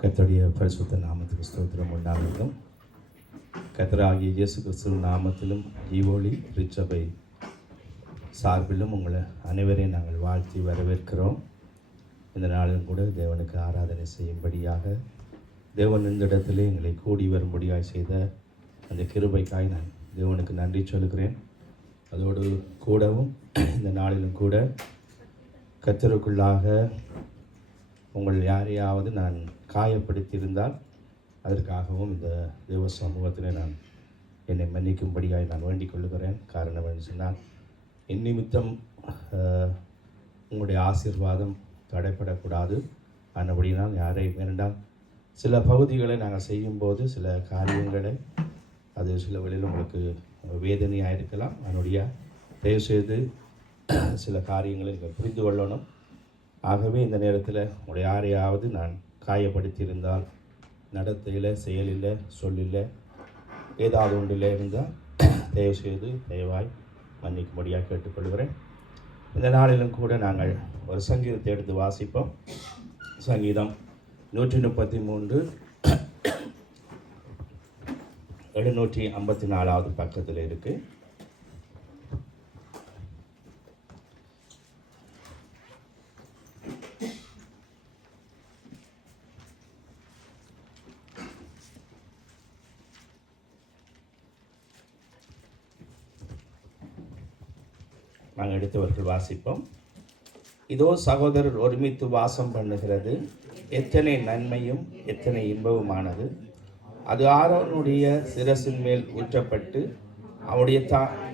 கர்த்தருடைய பரிசுத்த நாமத்துக்கு ஸ்தோத்திரம் உண்டாகட்டும். கர்த்தராகிய இயேசு கிறிஸ்துவின் நாமத்திலும் ஜீவோலி திருச்சபை சார்பிலும் உங்களை அனைவரையும் நாங்கள் வாழ்த்தி வரவேற்கிறோம். இந்த நாளிலும் கூட தேவனுக்கு ஆராதனை செய்யும்படியாக தேவன் இந்த இடத்திலே எங்களை கூடி வரும்படியாக செய்த அந்த கிருபைக்காய் நான் தேவனுக்கு நன்றி சொல்கிறேன். அதோடு கூடவும் இந்த நாளிலும் கூட கர்த்தருக்குள்ளாக உங்கள் யாரையாவது நான் காயப்படுத்தியிருந்தால் அதற்காகவும் இந்த தேவ சமூகத்தில் நான் என்னை மன்னிக்கும்படியாக நான் வேண்டிக் கொள்கிறேன். காரணம் என்று சொன்னால் என் நிமித்தம் உங்களுடைய ஆசீர்வாதம் தடைப்படக்கூடாது. ஆனபடினால் யாரை வேண்டாம் சில பகுதிகளை நாங்கள் செய்யும்போது சில காரியங்களை அது சில வழியில் உங்களுக்கு வேதனையாக இருக்கலாம். அதனுடைய தயவுசெய்து சில காரியங்களை நீங்கள் புரிந்து கொள்ளணும். ஆகவே இந்த நேரத்தில் உங்களுடைய யாரையாவது நான் காயப்படுத்தியிருந்தால் நடத்தையில், செயலில், சொல்லில் ஏதாவது ஒன்றில் இருந்தால் தயவுசெய்து தயவாய் மன்னிக்கும்படியாக கேட்டுக்கொள்கிறேன். இந்த நாளிலும் கூட நாங்கள் ஒரு சங்கீதத்தை எடுத்து வாசிப்போம். சங்கீதம் 133 754 பக்கத்தில் இருக்குது. நாங்கள் எடுத்தவர்கள் வாசிப்போம். இதோ சகோதரர் ஒருமித்து வாசம் பண்ணுகிறது, எத்தனை நன்மையும் எத்தனை இன்பவுமானது. அது ஆரோனுடைய சிரசின் மேல் ஊற்றப்பட்டு அவனுடைய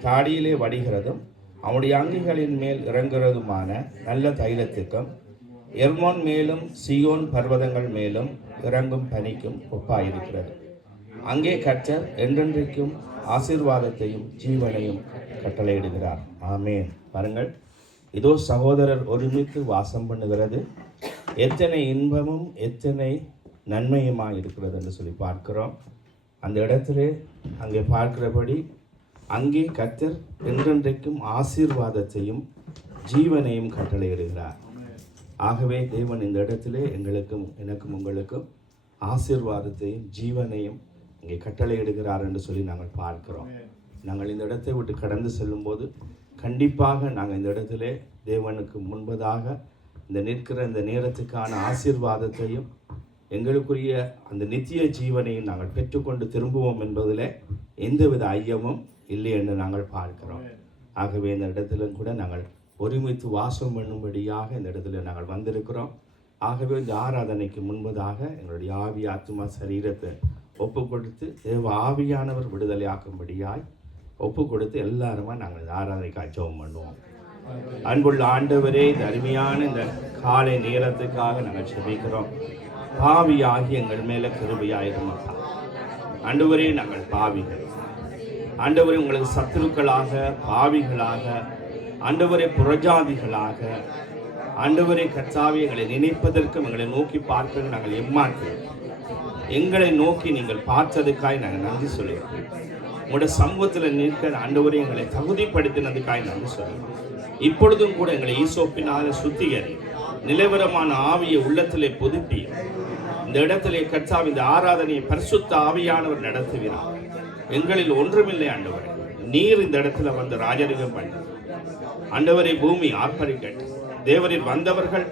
தாடியிலே வடிகிறதும் அவனுடைய அங்கிகளின் மேல் இறங்குறதுமான நல்ல தைலத்துக்கும் எர்மோன் மேலும் சீயோன் பர்வதங்கள் மேலும் இறங்கும் பனிக்கும் ஒப்பாயிருக்கிறது. அங்கே கர்த்தர் என்றென்றைக்கும் ஆசீர்வாதத்தையும் ஜீவனையும் கட்டளையிடுகிறார். ஆமென். பாருங்கள், இதோ சகோதரர் ஒருமித்து வாசம் பண்ணுகிறது, எத்தனை இன்பமும் எத்தனை நன்மையுமாக இருக்கிறது என்று சொல்லி பார்க்கிறோம். அந்த இடத்துல அங்கே பார்க்கிறபடி அங்கே கர்த்தர் என்றென்றைக்கும் ஆசீர்வாதத்தையும் ஜீவனையும் கட்டளையிடுகிறார். ஆகவே தேவன் இந்த இடத்துல எங்களுக்கும் எனக்கும் உங்களுக்கும் ஆசீர்வாதத்தையும் ஜீவனையும் இங்கே கட்டளையிடுகிறார் என்று சொல்லி நாங்கள் பார்க்கிறோம். நாங்கள் இந்த இடத்தை விட்டு கடந்து செல்லும்போது கண்டிப்பாக நாங்கள் இந்த இடத்துல தேவனுக்கு முன்பதாக இந்த நிற்கிற இந்த நேரத்துக்கான ஆசீர்வாதத்தையும் எங்களுக்குரிய அந்த நித்திய ஜீவனையும் நாங்கள் பெற்றுக்கொண்டு திரும்புவோம் என்பதில் எந்தவித ஐயமும் இல்லை என்று நாங்கள் பார்க்கிறோம். ஆகவே இந்த இடத்துல கூட நாங்கள் ஒருமித்து வாசம் பண்ணும்படியாக இந்த இடத்துல நாங்கள் வந்திருக்கிறோம். ஆகவே இந்த ஆராதனைக்கு முன்பதாக எங்களுடைய ஆவி, ஆத்மா, சரீரத்தை ஒப்பு கொடுத்து தேவ ஆவியானவர் விடுதலையாக்கும்படியாய் ஒப்பு கொடுத்து எல்லாருமா நாங்கள் இந்த ஆராதனைக்கு ஜெபம் பண்ணுவோம். அன்புள்ள ஆண்டவரே, இந்த அருமையான இந்த காலை நேரத்துக்காக நாங்கள் ஜெபிக்கிறோம். பாவியாகி எங்கள் மேலே கிருபையாயிரும். ஆண்டவரே, நாங்கள் பாவிகள். ஆண்டவரே, உங்களுக்கு சத்துருக்களாக, பாவிகளாக, ஆண்டவரே புறஜாதிகளாக, ஆண்டவரே கர்த்தாவே எங்களை நினைப்பதற்கும் எங்களை நோக்கி பார்ப்பதற்கு நாங்கள் ஏமாற்றுவோம். எங்களை நோக்கி நீங்கள் பார்த்ததுக்காய் நாங்கள் நன்றி சொல்லுவோம். உங்களுடைய சமூகத்தில் நிற்க ஆண்டவரே எங்களை தகுதிப்படுத்தினதுக்காய் நன்றி சொல்லுவோம். இப்பொழுதும் கூட எங்களை ஈசோப்பினால சுத்திகரி, நிலவரமான ஆவியை உள்ளத்திலே புதுப்பி இந்த இடத்திலே கர்த்தாவே இந்த ஆராதனையை பரிசுத்த ஆவியானவர் நடத்துகிறார். எங்களில் ஒன்றுமில்லை ஆண்டவரே, நீர் இந்த இடத்துல வந்து ராஜரிகம் பண்ண ஆண்டவரை பூமி ஆர்ப்பரிக்கட்டு. தேவரில் வந்தவர்கள்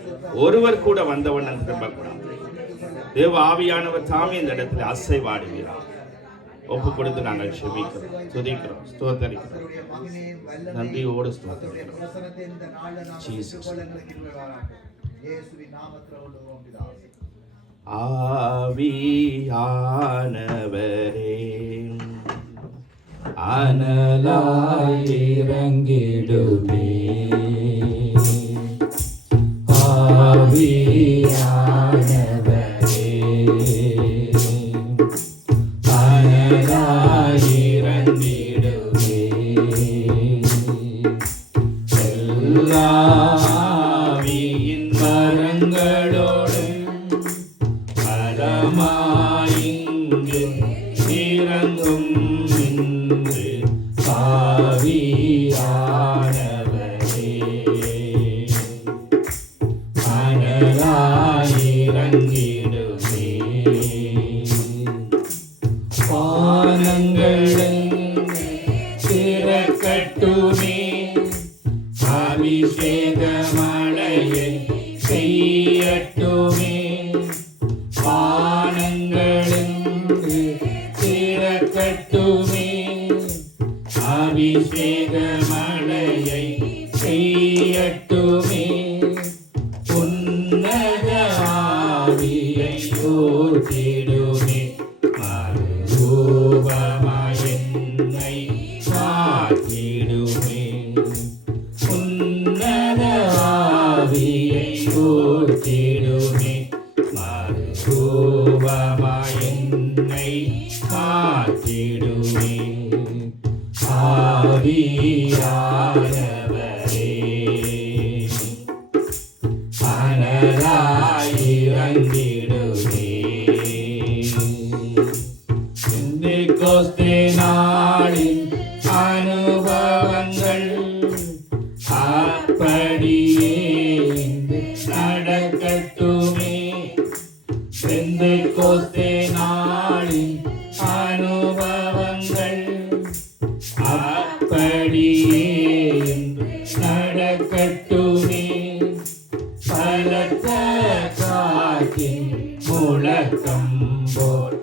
ஒருவர் கூட வந்தவன் என்று திரும்பக்கூடாது. தேவ ஆவியானவர் தாமே இந்த இடத்துல அசைவாடுகிறார். ஒப்பு கொடுத்து நாங்கள் செபிக்கிறோம், துதிக்கிறோம், ஸ்தோத்தரிக்கிறோம், நன்றியோடு ஸ்தோத்தரிக்கிறோம். ஆவியானவரே அனலாயிரங்கிடுமே, ஆவியானவரே அனலாயிரங்கிடுமே, எல்லாவியின் மரங்களோடு பரமாயிங்கு இறங்கும் இன்று ஆவியானவரே அனலாயிரங்கிடுமே, ஆவியை ஊற்றிடுமே மறுரூபமாய் என்னை மாற்றிடுமே உன்னத ஆவியை ஊற்றிடுமே மறுரூபமாய் என்னை மாற்றிடுமே ஆவியானவரே அனலாயிரங்கிடுமே பெந்தெகோஸ்தே நாளின் அனுபவங்கள் அப்படியே நடக்கட்டுமே பெந்தெகோஸ்தே நாளின் அனுபவங்கள் அப்படியே நடக்கட்டுமே பலத்த காற்றின் முழக்கம் போல்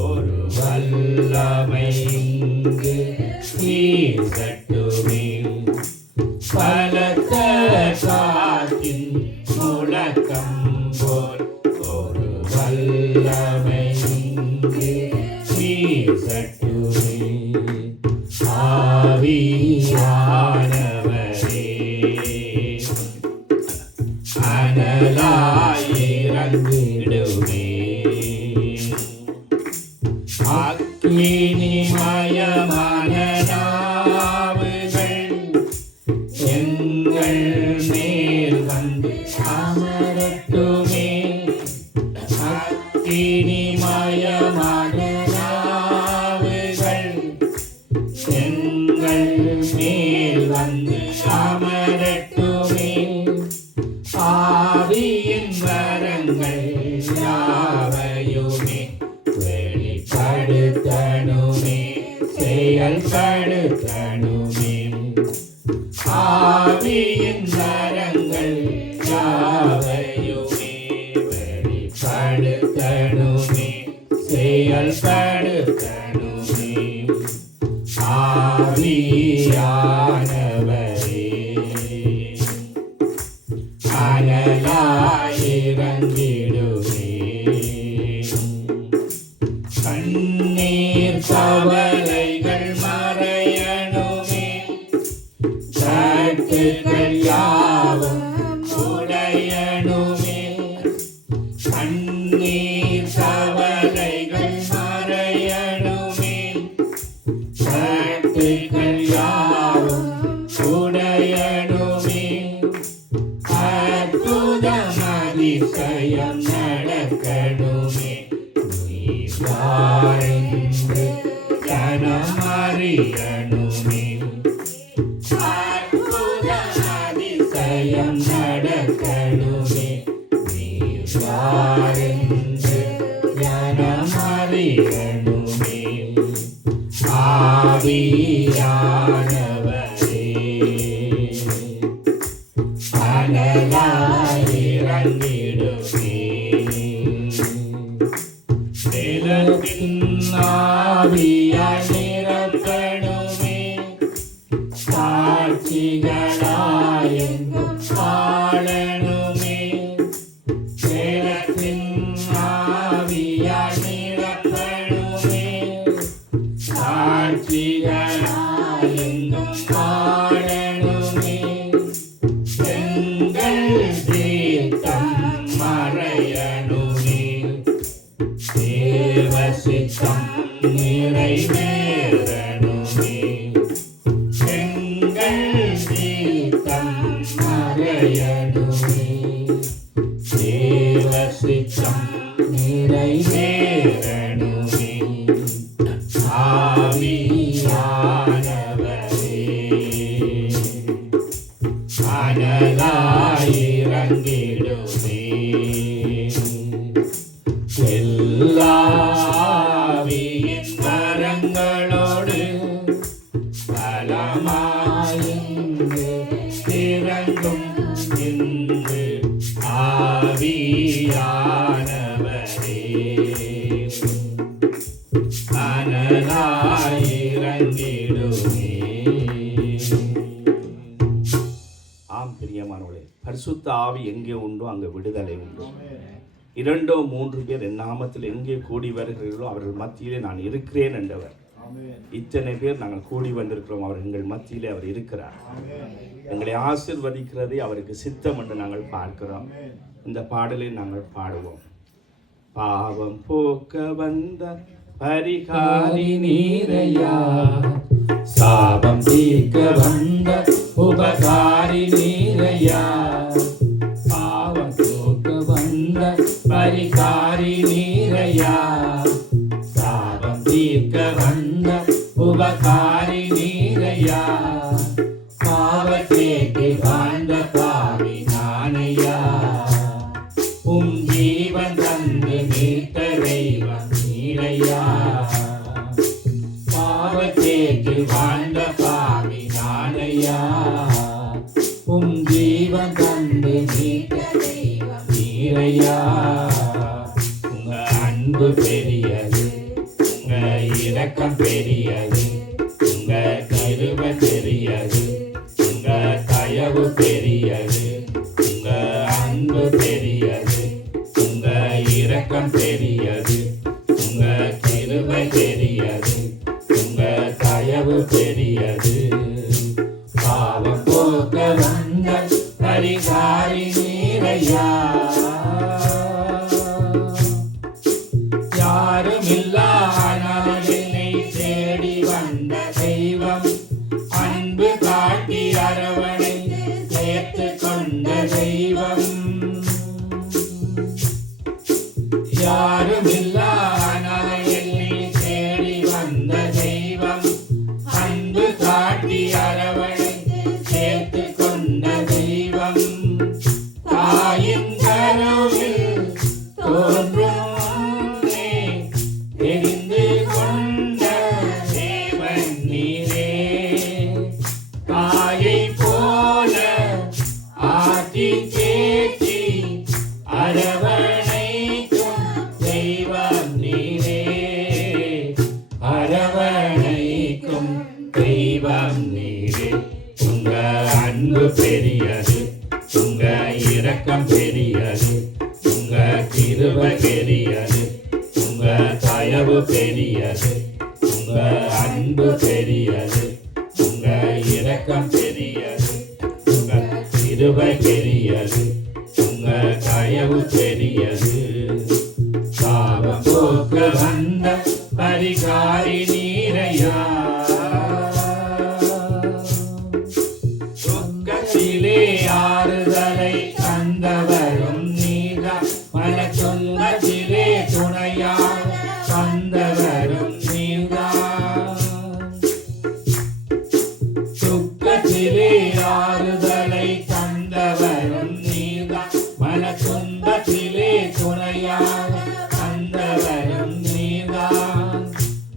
ஒரு வல்லமை இங்கு வீசட்டுமே பலத்த காற்றின் முழக்கம் போல் ஒரு வல்லமை இங்கு வீசட்டுமே ஆவியானவரே அனலாயிரங்கிடுமே அக்கினிமயமான நாவுகள் எங்கள் மேல் வந்து அமரட்டுமே அக்கினிமயமான நாவுகள் எங்கள் மேல் வந்து அமரட்டுமே ஆவியின் வரங்கள் யாவையுமே வெளிப்படுத்தணுமே செயல்படுத்தணுமே ஆவியின் வரங்கள் யாவையுமே வெளிப்படுத்தணுமே செயல்படுத்தணுமே ஆவியானவரே அனலாயிரங்கிடுமே கண்ணீர் கவலைகள் மறையணுமே தட்டுகள் யாவும் உடையணுமே கண்ணீர் கவலைகள் மறையணுமே தட்டுகள் யாவும் உடையணுமே அற்புதம் அதிசயம் நடக்கணுமே நீர் யாரென்று ஜனம் அறியணுமே அற்புதம் அதிசயம் நடக்கணுமே நீர் யாரென்று ஜனம் அறியணுமே ஆவியானவரே அனலாயிரங்கிடுமே நிலத்தின் ஆவியாய் நிரப்பணுமே சாட்சிகளாய் எங்கும் வாழணுமே நிலத்தின் ஆவியாய் நிரப்பணுமே சாட்சிகளாய் எங்கும் வாழணுமே எங்கள் தீர்த்தம் மறையணுமே தேவசித்தம் நிறைவேறணுமே எங்கள் தீர்த்தம் மறையணுமே தேவசித்தம் நிறைவேறணுமே ஆவியானவரே அனலாயிரங்கிடுமே எல்லாவியின் வரங்களோடு பலமாயிங்கு இறங்கும் இன்று ஆவியானவரே அனலாயிரங்கிடுமே. ஆம் பிரியமானவர்களே, பரிசுத்த ஆவி எங்கே உண்டோ அங்கே விடுதலை உண்டு. 2 3 பேர் என் நாமத்தில் எங்கே கூடி வருகிறீர்களோ அவர்கள் மத்தியிலே நான் இருக்கிறேன் என்றவர். இத்தனை பேர் நாங்கள் கூடி வந்திருக்கிறோம், அவர் எங்கள் மத்தியிலே அவர் இருக்கிறார். எங்களை ஆசிர்வதிக்கிறதை அவருக்கு சித்தம் என்று நாங்கள் பார்க்கிறோம். இந்த பாடலை நாங்கள் பாடுவோம். பாவம் போக்க வந்த பரிகாரி நீரையா, சாபம் தீர்க்க வந்த உபகாரி நீரையா, பாவம் போக்க வந்த பரிகாரி நீரையா, சாபம் தீர்க்க வந்த உபகாரி நீரையா, பாவத்தேக்கு வாழ்ந்த பாவி நானையா, உம் ஜீவன் தந்து மீட்ட தெய்வம் நீரையா, பாவத்தேக்கு வாழ்ந்த பாவி நானையா, உம் ஜீவன் தந்து மீட்ட தெய்வம் நீரையா. உங்க அன்பு பெரியது, உங்க இரக்கம் பெரியது, உங்க கிருபை பெரியது, உங்க தயவு பெரியது, உங்க அன்பு பெரியது, உங்க இரக்கம் பெரியது, உங்க கிருபை பெரியது, உங்க தயவு பெரியது. பாவம் போக்க வந்த பரிகாரி நீரையா, யாருமில்லா அனாதையை தேடி வந்த தெய்வம், அன்பு காட்டி அரவணைத்து சேர்த்து கொண்ட தெய்வம், யாருமில்லா அனாதையை தேடி வந்த தெய்வம், அன்பு காட்டி அரவணைத்து சேர்த்து கொண்ட தெய்வம், தாயின் கருவில் தோன்றும் தெரிந்து கொண்ட தேவன் நீரே, தாயை போல ஆட்டி கேட்டி அரவணைக்கும் தெய்வம் நீரே, அரவணைக்கும் தெய்வம் நீரே. உங்க அன்பு பெரியது, உங்க இரக்கம் பெரியது, உங்க கிருபை பெரியது, உங்க தயவு பெரியது, உங்க அன்பு பெரியது, உங்க இரக்கம் பெரியது, உங்க கிருபை பெரியது, உங்க தயவு பெரியது. பாவம் போக்க வந்த பரிகாரி நீரையா, துக்கத்திலே ஆறுதலை தந்தவரும் நீரா, மன துன்பத்திலே துணையாக தந்தவரும் நீரா, துக்கத்திலே ஆறுதலை தந்தவரும் நீரா, மன துன்பத்திலே துணையாக தந்தவரும் நீரா,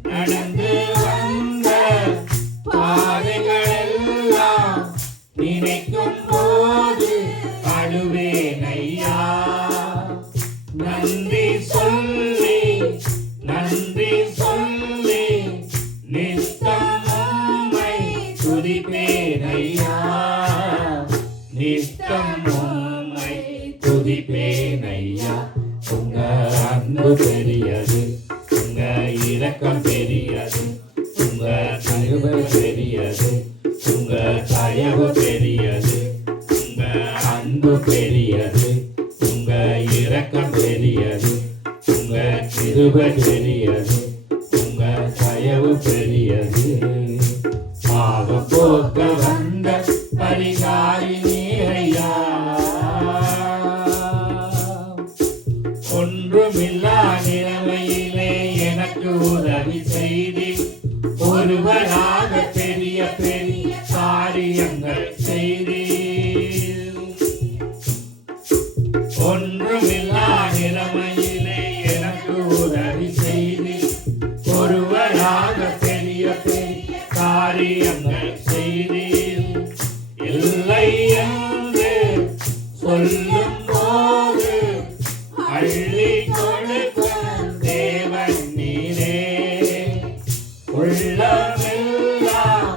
நடந்து வந்த பாதைகளெல்லாம் நினைக்கும் போது அழுவேன் ஐயா, நன்றி சொல்லி நன்றி சொல்லி நித்தம் உம்மை துதிப்பேன் ஐயா, நித்தம் உம்மை துதிப்பேன் ஐயா. உங்க அன்பு பெரியது, உங்க இரக்கம் பெரியது, உங்க கிருபை பெரியது, உங்க தயவு பெரியது, உங்க அன்பு பெரியது, உங்க இரக்கம் பெரியது, உங்க கிருபை பெரியது, உங்க தயவு பெரியது. பாவம் போக்க வந்த பரிகாரி நீரையா, ஒன்றுமில்லா நிலைமையிலே எனக்கு உதவி செய்தி, ஒருவராக பெரிய பெரிய காரியங்கள் செய்தி, ஒன்றுமில்லா நிலைமையிலே எனக்கு உதவி செய்தி, ஒருவராக பெரிய பெரிய காரியங்கள் செய்தி, இல்லை என்று சொல்லும் போது அள்ளி கொடுக்கும் தேவன் நீரே, உள்ளமெல்லாம்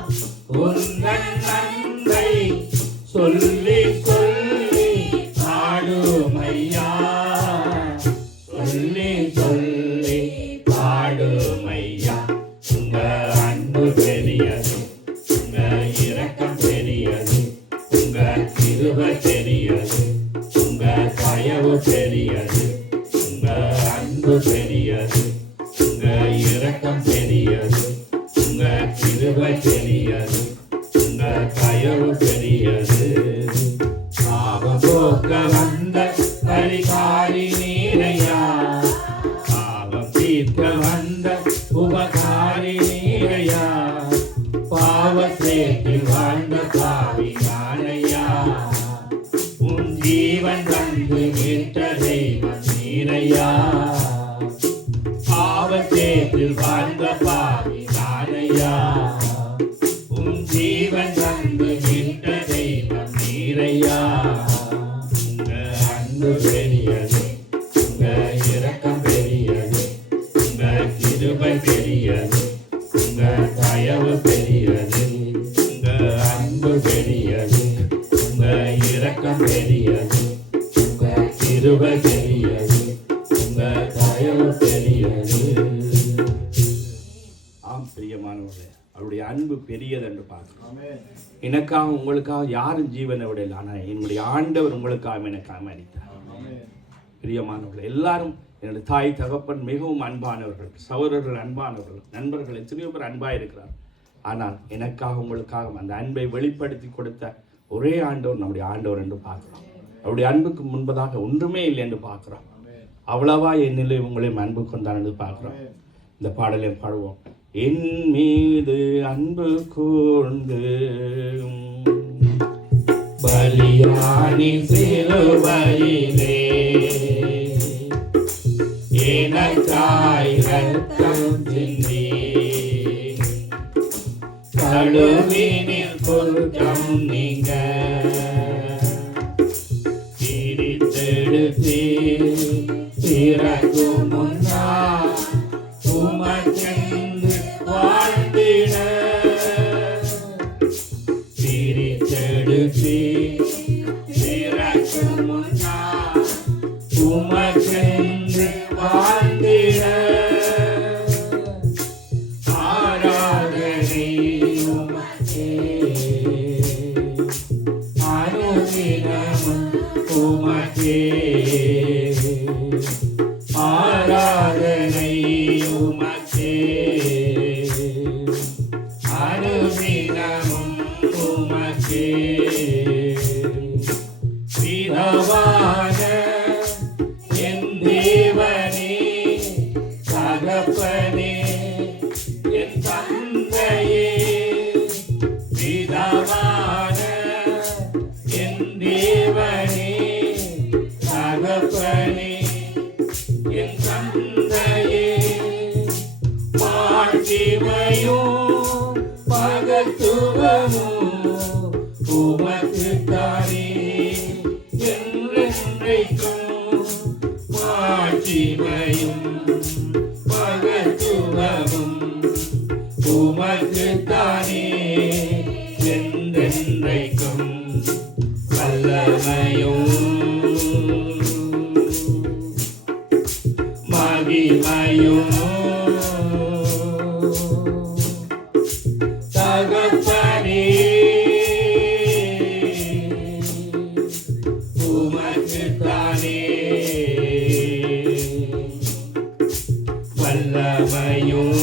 உந்தன் நன்மை சொல்லி சொல்லி பாடும் ஐயா, சொல்லி சொல்லி பாடுமையா. உங்க அன்பு பெரியது, உங்க இரக்கம் பெரியது, உங்க கிருபை பெரியது, உங்க தயவு பெரியது, உங்க அன்பு பெரியது, உங்க இரக்கம் பெரியது, உங்க கிருபை பெரியது, உங்க தயவு பெரியது. பாவம் போக்க வந்த பரிகாரி நீரையா, பாவம் தீர்க்க வந்த உபகாரி நீரையா, பாவத்தேற்றில் வாழ்ந்த பாவி நானையா, உன் ஜீவன் தந்து மீட்ட தெய்வம் நீரையா, பாவத்தேற்றில் வாழ்ந்த பாவி நானையா, உன் ஜீவன் தந்து மீட்ட தெய்வம் நீரையா. உங்க அன்பு பெரியது, உங்க இரக்கம் பெரியது, உங்க கிருபை பெரியது, உங்க தயவு பெரியது, உங்க அன்பு பெரியது, உங்க இரக்கம் பெரியது, உங்க கிருபை பெரியது, உங்க தயவு பெரியது. ஆம் பிரியமானவர்களே, அவருடைய அன்பு பெரியது என்று பார்க்கிறோம். எனக்காக உங்களுக்காக யாரும் ஜீவனை விடல, ஆனால் என்னுடைய ஆண்டவர் உங்களுக்காக எனக்காக மரித்தார். பிரியமானவர்கள் எல்லாரும் என்னுடைய தாய் தகப்பன் மிகவும் அன்பானவர்கள், சகோதரர்கள் அன்பானவர்கள், நண்பர்கள் எத்தனையோ பேர் அன்பாக இருக்கிறார். ஆனால் எனக்காக உங்களுக்காக அந்த அன்பை வெளிப்படுத்தி கொடுத்த ஒரே ஆண்டவர் நம்முடைய ஆண்டவர் என்று பார்க்கிறோம். அவருடைய அன்புக்கு முன்பதாக ஒன்றுமே இல்லை என்று பார்க்கிறோம். அவ்வளவா என்னிலே உங்களையும் அன்பு கொண்டான் என்று பார்க்கிறோம். இந்த பாடலையும் பாடுவோம். என் மீது அன்பு கூர்ந்து பலியானி சிலுவையிலே எனக்காய் ரத்தம் சிந்தி கழுவினில் குற்றம் நீங்க பிரித்தெடுத்தே பிறக்கும் முன்னா உமக்கென்று வாழ்ந்திட பிரித்தெடுத்தே பிறக்கும் முன்னா உமக்கென்று வாழ்ந்திட ஆராதனை உமக்கே அனுதினமும் உமக்கே ஆராதனை உமக்கே அனுதினமும் உமக்கே பிதாவான என் தேவனே தகப்பனே என் தந்தையே பிதாவான என் தேவனே தகப்பனே என் தந்தையே மாட்சிமையும் மகத்துவமும் உமக்குத்தானே என்றென்றைக்கும் மாட்சிமையும் மகத்துவமும் உமக்குத்தானே என்றென்றைக்கும் வல்லமையும் மகிமையும் தகப்பனே உமக்குத்தானே வல்லமையும்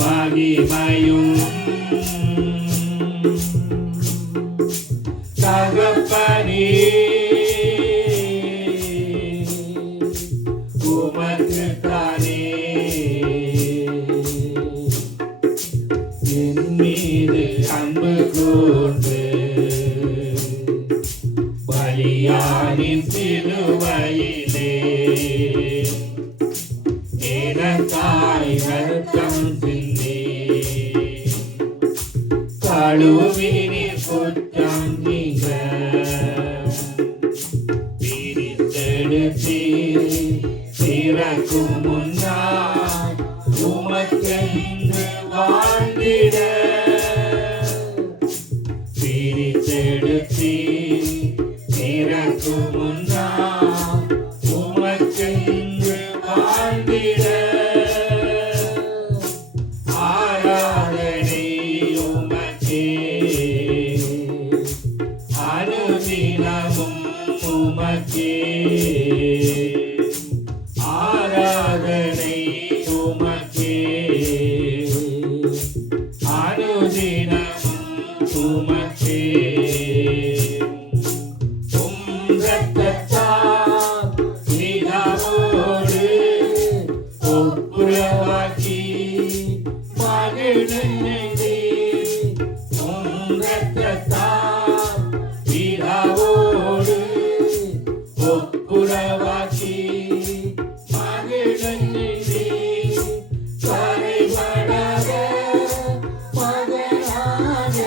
மகிமையும் தகப்பனே உமக்குத்தானே என் மீது அன்பு கூர்ந்து பலியானின் சிலுவையிலே எனக்காய் ரத்தம் சிந்தி கழுவினில் குற்றம் நீங்க பிரித்தெடுத்தீ பிறக்கும் முன்னால் உமக்கென்று வாழ்ந்திட பிரித்தெடுத்தீ பிறக்கும் முன்னால் முன்னால் உமக்கென்று வாழ்ந்திட ஆராதனை உமக்கே அனுதினமும் உமக்கே ஆராதனை உமக்கே அனுதினமும் உமக்கே இரத்தத்தால் பிதாவோடு ஒப்புரவாக்கி மகிழ்ந்தே இரத்தத்தால் பிதாவோடு ஒப்புரவாக்கி மகிழ்ந்தே கரைபடாத மகனாக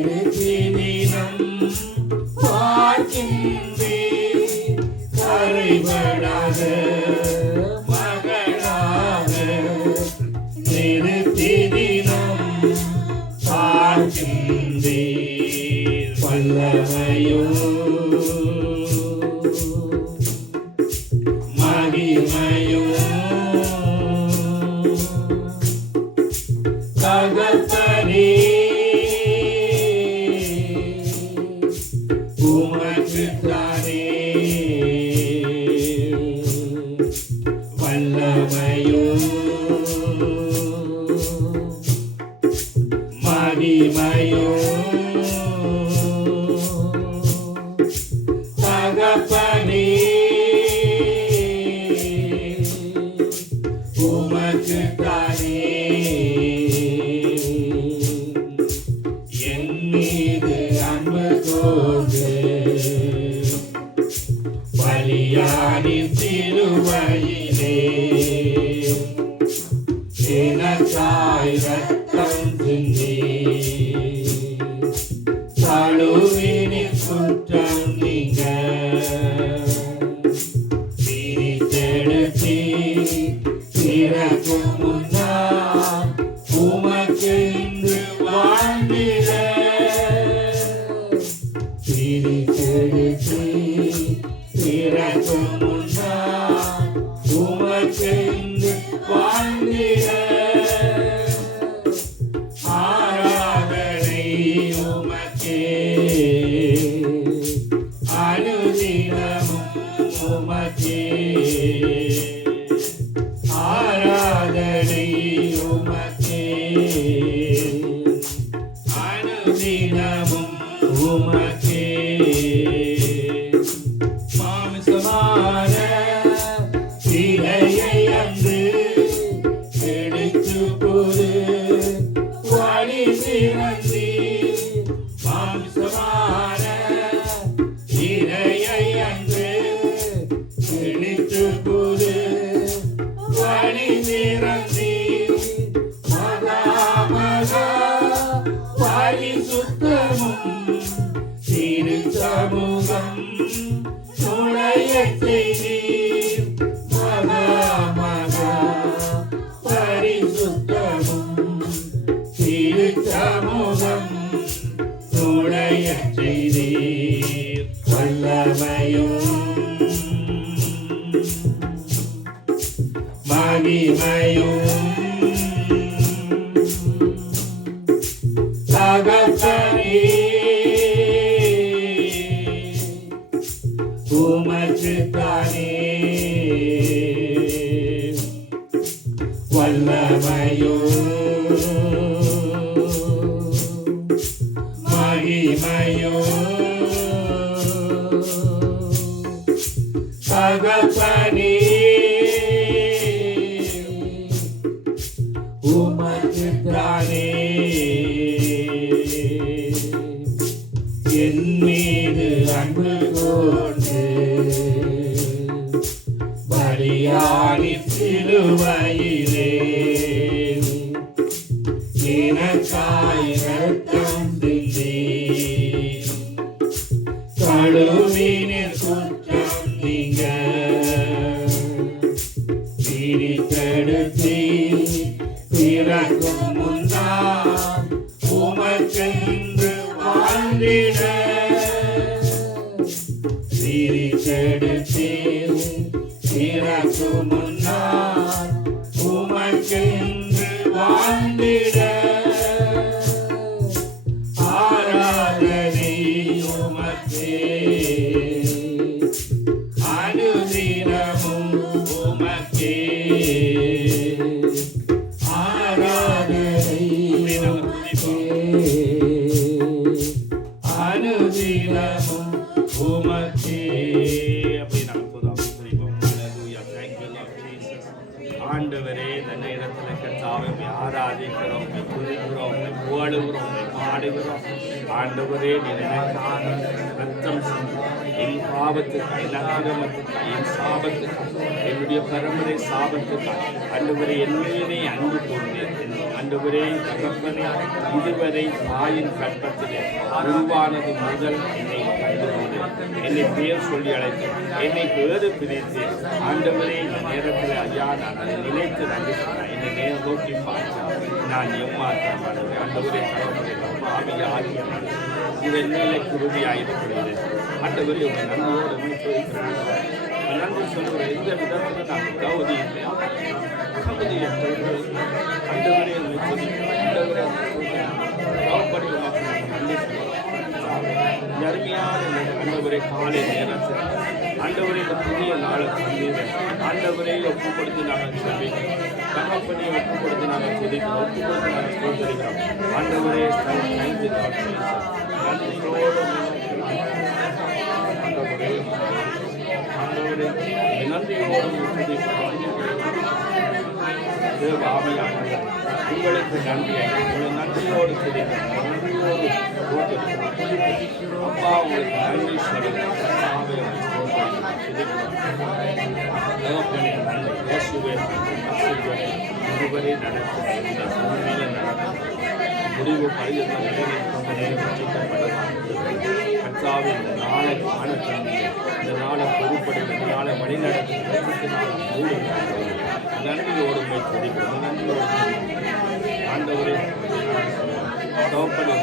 தினம் பார்க்கின்றேன் கரைபடாத மகனாக நிறுத்தி தினம் பார்க்கின்றேன் வல்லமையும் மகிமையும் தகப்பனே உமக்குத்தானே வல்லமையும் மகிமையும் தகப்பனே உமக்குத்தானே என் மீது அன்பு கூர்ந்து பலியாடி சிலுவையிலே எனக்காய் ரத்தம் சிந்தி தழுவினில் குற்றம் நீங்க பிரித்தெடுத்தி பிறக்கும் முன்னால் உமக்கென்று வாழ்ந்திட பிரித்தெடுத்தி பிறக்கும் முன்னால் உமக்கென்று வாழ்ந்திட ஆராதனை உமக்கே அனுதினமும் உமக்கே ஆராதனை உமக்கே அனுதினமும் உமக்கே மாம்சமான சிலையை அன்று எடுத்து போது வழி சிறந்தி மாம்சமான சிலையை அன்று எடுத்து போது வழி சிறந்தி மகா பரிசுத்தமும் திரு சமூகம் நுழைய செய்தீர் மகா பரிசுத்தமும் திரு சமூகம் நுழைய செய்தீர் வல்லமையும் மகிமையும் தகப்பனே உமக்குத்தானே வல்லமையும் மகிமையும் தகப்பனே உமக்குத்தானே என் மீது அன்பு கொண்டு பலியாடி சிலுவையிலே எனக்காய் ரத்தம் சிந்தி கழுவினில் குற்றம் நீங்க பிரித்தெடுத்தி பிறக்கும் முன்னால் உமக்கென்று வாழ்ந்திட பிரித்தெடுத்தீர் பிறக்கு முன்னால் உமக்கென்று வாழ்ந்திட ஆராதனை உமக்கே அனுதினமும் உமக்கே ஆராதனை உமக்கே அனுதினமும் உமக்கே. அப்படி நாங்கள் போதும் தெரியுமா? Hallelujah. Thank you, Lord Jesus. ஆண்டவரே, இந்த நேரத்தில் கர்த்தாவை ஆராதிக்கிறோம், துதிக்கிறோம், புகழுகிறோம், பாடுகிறோம். ஆண்டவரே, நீர் எனக்கான ரத்தம் சிந்தி என் பாவத்துக்காய், என் அக்கிரமத்துக்காய், என் சாபத்துக்காய், என்னுடைய பரம்பரை சாபத்துக்காய் ஆண்டவரே என் மீதே அன்பு கொண்டேன். ஆண்டவரே தகப்பனே, இதுவரை தாயின் கற்பத்திலே உருவானது முதல் என்னை கண்டுகொண்டு என்னை பெயர் சொல்லி அழைத்து என்னை வேறு பிரித்து ஆண்டவரே இந்த நேரத்தில் ஐயா நான் அதை நினைத்து நன்றி சொன்னேன். என்னை நேரம் நோக்கி பார்த்தேன், நான் ஏமாற்றேன் ஆண்டவரே தகப்பனே பாவிய ஆகிய இது என்னிலே குருதியாயிருக்கிறது. ஆண்டவரே உங்கள் நன்றியோடு மீட்பு நன்றி சொல்லுகிற எந்த விதத்தில் நான் கௌதி இல்லையா கௌதியற்றவர்கள் ஆண்டவரே அருமையான ஆண்டவரே காலை நேரத்தில் ஆண்டவரே இந்த புதிய நாளை தந்தீர். ஆண்டவரை ஒப்பு கொடுத்து நாங்கள் சொல்லி தகப்பனை ஒப்பு கொடுத்து நாங்கள் சொல்லிக்கிறோம், ஒப்பு கொடுத்து நாங்கள் சொல்லிக்கிறோம். ஆண்டவரே நன்றியோடு ஆண்டவரே நன்றியோடு தேவாமியானவர் உங்களுக்கு நன்றியை உங்கள் நன்றியோடு சொல்லிக்கிறோம், நன்றியோடு அப்பா உங்களுக்கு நன்றி சொல்லுங்கள். இதுவரை முடிவு கற்றாவின் இந்த நாளை காண இந்த நாளை பொறுப்படி இந்த நாளை வழிநடத்தி நன்றியோடு சொல்லிக்கிறோம். நன்றியோடு ஆண்டவரே தோப்படி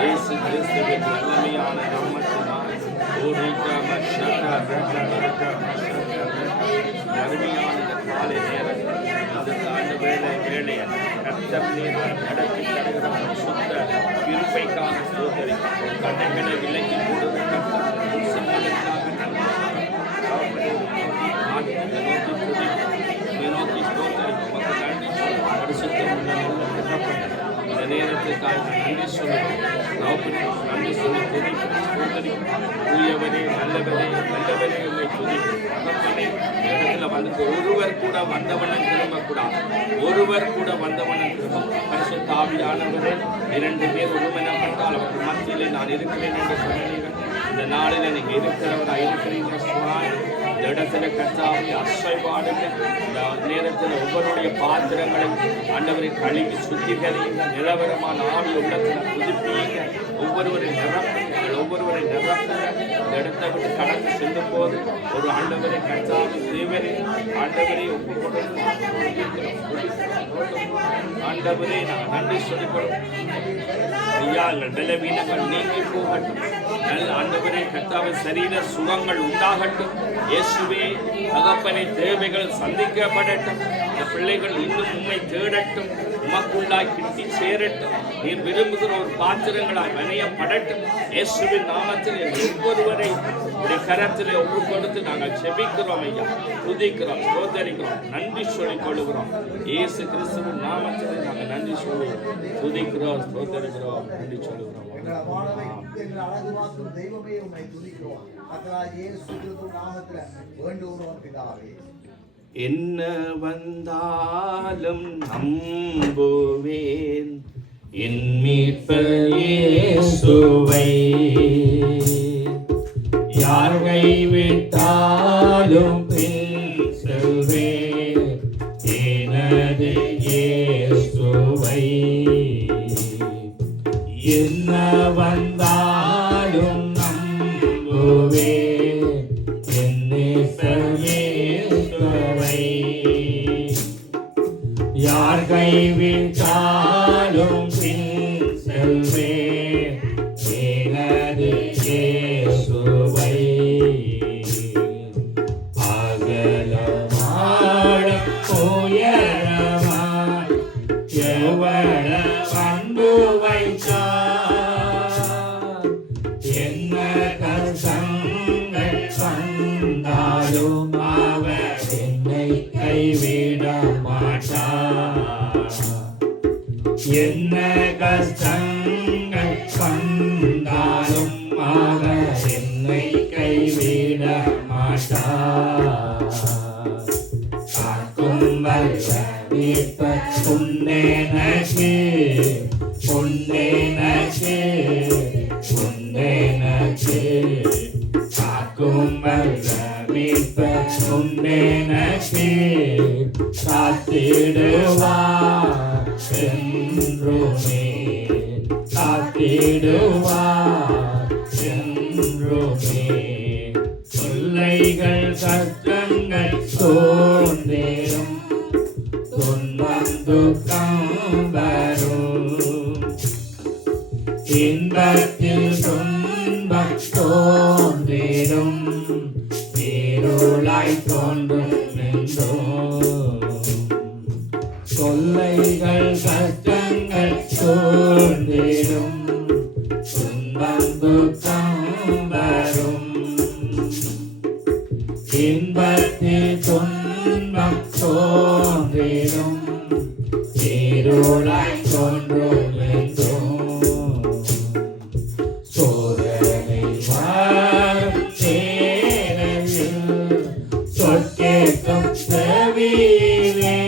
இயேசு கிறிஸ்துவின் வல்லமையான நாமத்தினால் அருமையான காலை நேரத்தில் இந்த ஆண்டு வேளையை கர்த்தர் நடத்தி தருகிற சுத்த கிருபைக்காக ஸ்தோத்திரி. கண்ணைகளை விலக்கி கொடுக்க நோக்கி ஸ்தோத்திரி. இந்த நேரத்துக்காக நன்றி சொல்லுங்கள். நன்றி சொல்லி தூயவரே நல்லவரே நல்லவரே உங்களை துதிப்பனே. இடத்துல வந்து ஒருவர் கூட வந்தவனம் திரும்பக்கூடாது, ஒருவர் கூட வந்தவனம் திரும்ப பரிசுத்த ஆவியானவரே 2 பேர் ஒருமனப்பட்டால் அவருக்கு மத்தியிலே நான் இருக்கிறேன் என்று சொன்னீர்கள். இந்த நாளில் நீங்க இருக்கிறவராக இருக்கிறீங்க சுவாமி. இந்த இடத்துல கர்த்தாவை அசைவாடுங்க. இந்த நேரத்தில் ஒவ்வொருடைய பாத்திரங்களையும் ஆண்டவரை கழுவி சுத்திகரிங்க. நிலவரமான ஆவி உள்ளத்தில் புதுப்பிங்க. ஒவ்வொருவரை நிரப்புங்கள், ஒவ்வொருவரை நிரப்புங்க. இந்த இடத்தை விட்டு கடந்து செல்லும் போது ஒரு ஆண்டவரை கர்த்தாவின் தேவரை ஆண்டவரை ஒப்பு கொடுத்து ஆண்டவரே நான் நன்றி சொல்லிக்கொள்ளும். ஐயா எங்கள் பலவீனங்கள் நீங்கி போகட்டும். நல்ல ஆண்டவரே கர்த்தாவின் சரீர சுகங்கள் உண்டாகட்டும். இயேசுவே தகப்பனை தேவைகள் சந்திக்கப்படட்டும். இந்த பிள்ளைகள் இன்னும் உண்மை தேடட்டும், உமக்குள்ளாய் கிட்டி சேரட்டும். நீர் விரும்புகிற ஒரு பாத்திரங்களாய் வினையப்படட்டும். இயேசுவின் நாமத்தில் எங்கள் ஒவ்வொருவரை உடைய கரத்திலே ஒப்பு கொடுத்து நாங்கள் செபிக்கிறோம் ஐயா, துதிக்கிறோம், ஸ்தோத்தரிக்கிறோம், நன்றி சொல்லிக் கொள்ளுகிறோம். இயேசு கிறிஸ்துவின் நாமத்திலே நாங்கள் நன்றி சொல்லி துதிக்கிறோம், ஸ்தோத்தரிக்கிறோம், நன்றி சொல்லுகிறோம். தெய்வமே உம்மை துதிக்கிறோம். கர்த்தராகிய இயேசு கிறிஸ்துவின் நாமத்திலே வேண்டுகிறோம் பிதாவே. என்ன வந்தாலும் நம்புவேன் என் மீட்பர் இயேசுவை. யார் கைவிட்டாலும் பின் செல்வேன் எனது இயேசுவை. என்ன வந்தாலும் நம்புவேன் என் நேசர் இயேசுவை. யார் கைவிட்டாலும் பின் செல்வேன் எனது இயேசுவை. அகலமாய் உயரமாய் எவள அன்பு வைத்தார். என்ன கஷ்டங்கள் வந்தாலும் அவர் என்னை கைவிட மாட்டார். என்ன கஷ்டங்கள் வந்தாலும் அவர் என்னை கைவிட மாட்டார். காக்கும் வல்ல மீட்பர் உண்டெனக்கு, உண்டெனக்கு, உண்டெனக்கு. காக்கும் வல்ல மீட்பர் உண்டெனக்கு, காத்திடுவார் என்றுமே, காத்திடுவார் என்றுமே. தொல்லைகள் கஷ்டங்கள் தோன்றிடும், துன்பம் துக்கம் வரும். இன்பத்தில் துன்பம் தோன்றிடும், இருளாய் தோன்றும் என்றும். தொல்லைகள் கஷ்டங்கள் தோன்றிடும், துன்பம் துக்கம் வரும். இன்பத்தில் துன்பம் தோன்றிடும், இருளாய் தோன்றும் என்றும். சோதனை வரும் நேரத்தில் சொற்கேட்கும் செவியிலே,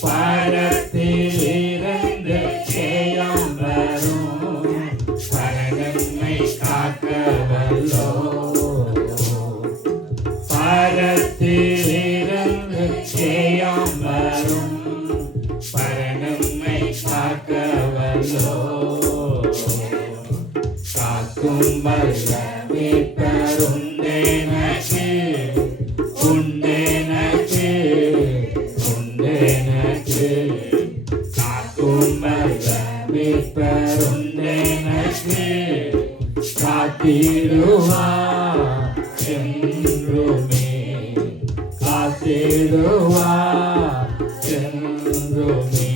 பரத்தில் இருந்து ஜெயம் வரும், பரகன்மை காக்க வல்லோ. பரத்தில் இருந்து ஜெயம் வரும், பரகன்மை காக்க வல்லோ. காக்கும் வல்ல மீட்பர் உண்டெனக்கு, உண்டெனக்கு, உண்டெனக்கு. காக்கும் வல்ல மீட்பர் உண்டெனக்கு, காத்திடுவார் என்றுமே, காத்திடுவார் என்றுமே.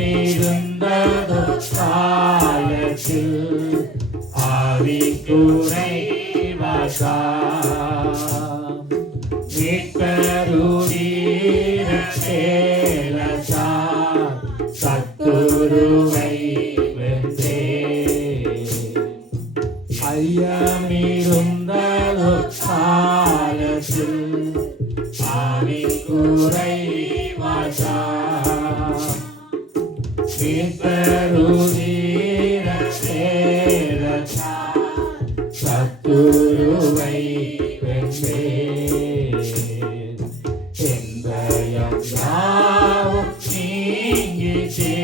ஐயமிருந்ததோ காலத்தில் ஆவிக்குறை வாசாம். மீட்பருடைய சேலத்தார் சத்துருவை வென்றே. ஐயமிருந்ததோ காலத்தில் ஆவிக்குறை வாசாம். மீட்பருடைய சேலத்தார் சத்துருவை வென்றே. எந்தயம் யாவும் நீங்கிச்சே,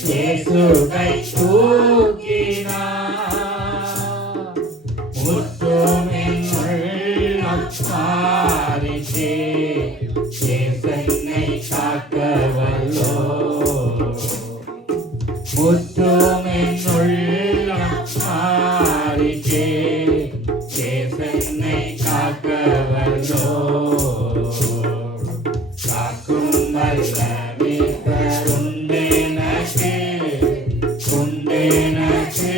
இயேசுவை தூக்கினார். முற்றும் என் உள்ளம் மாறிச்சே, இயேசன்னை காக்க வல்லோ. முற்றும் என் உள்ளம் மாறிச்சே, இயேசன்னை காக்க வல்லோ. காக்கும் வல்ல மீட்பர் உண்டெனக்கு, உண்டெனக்கு,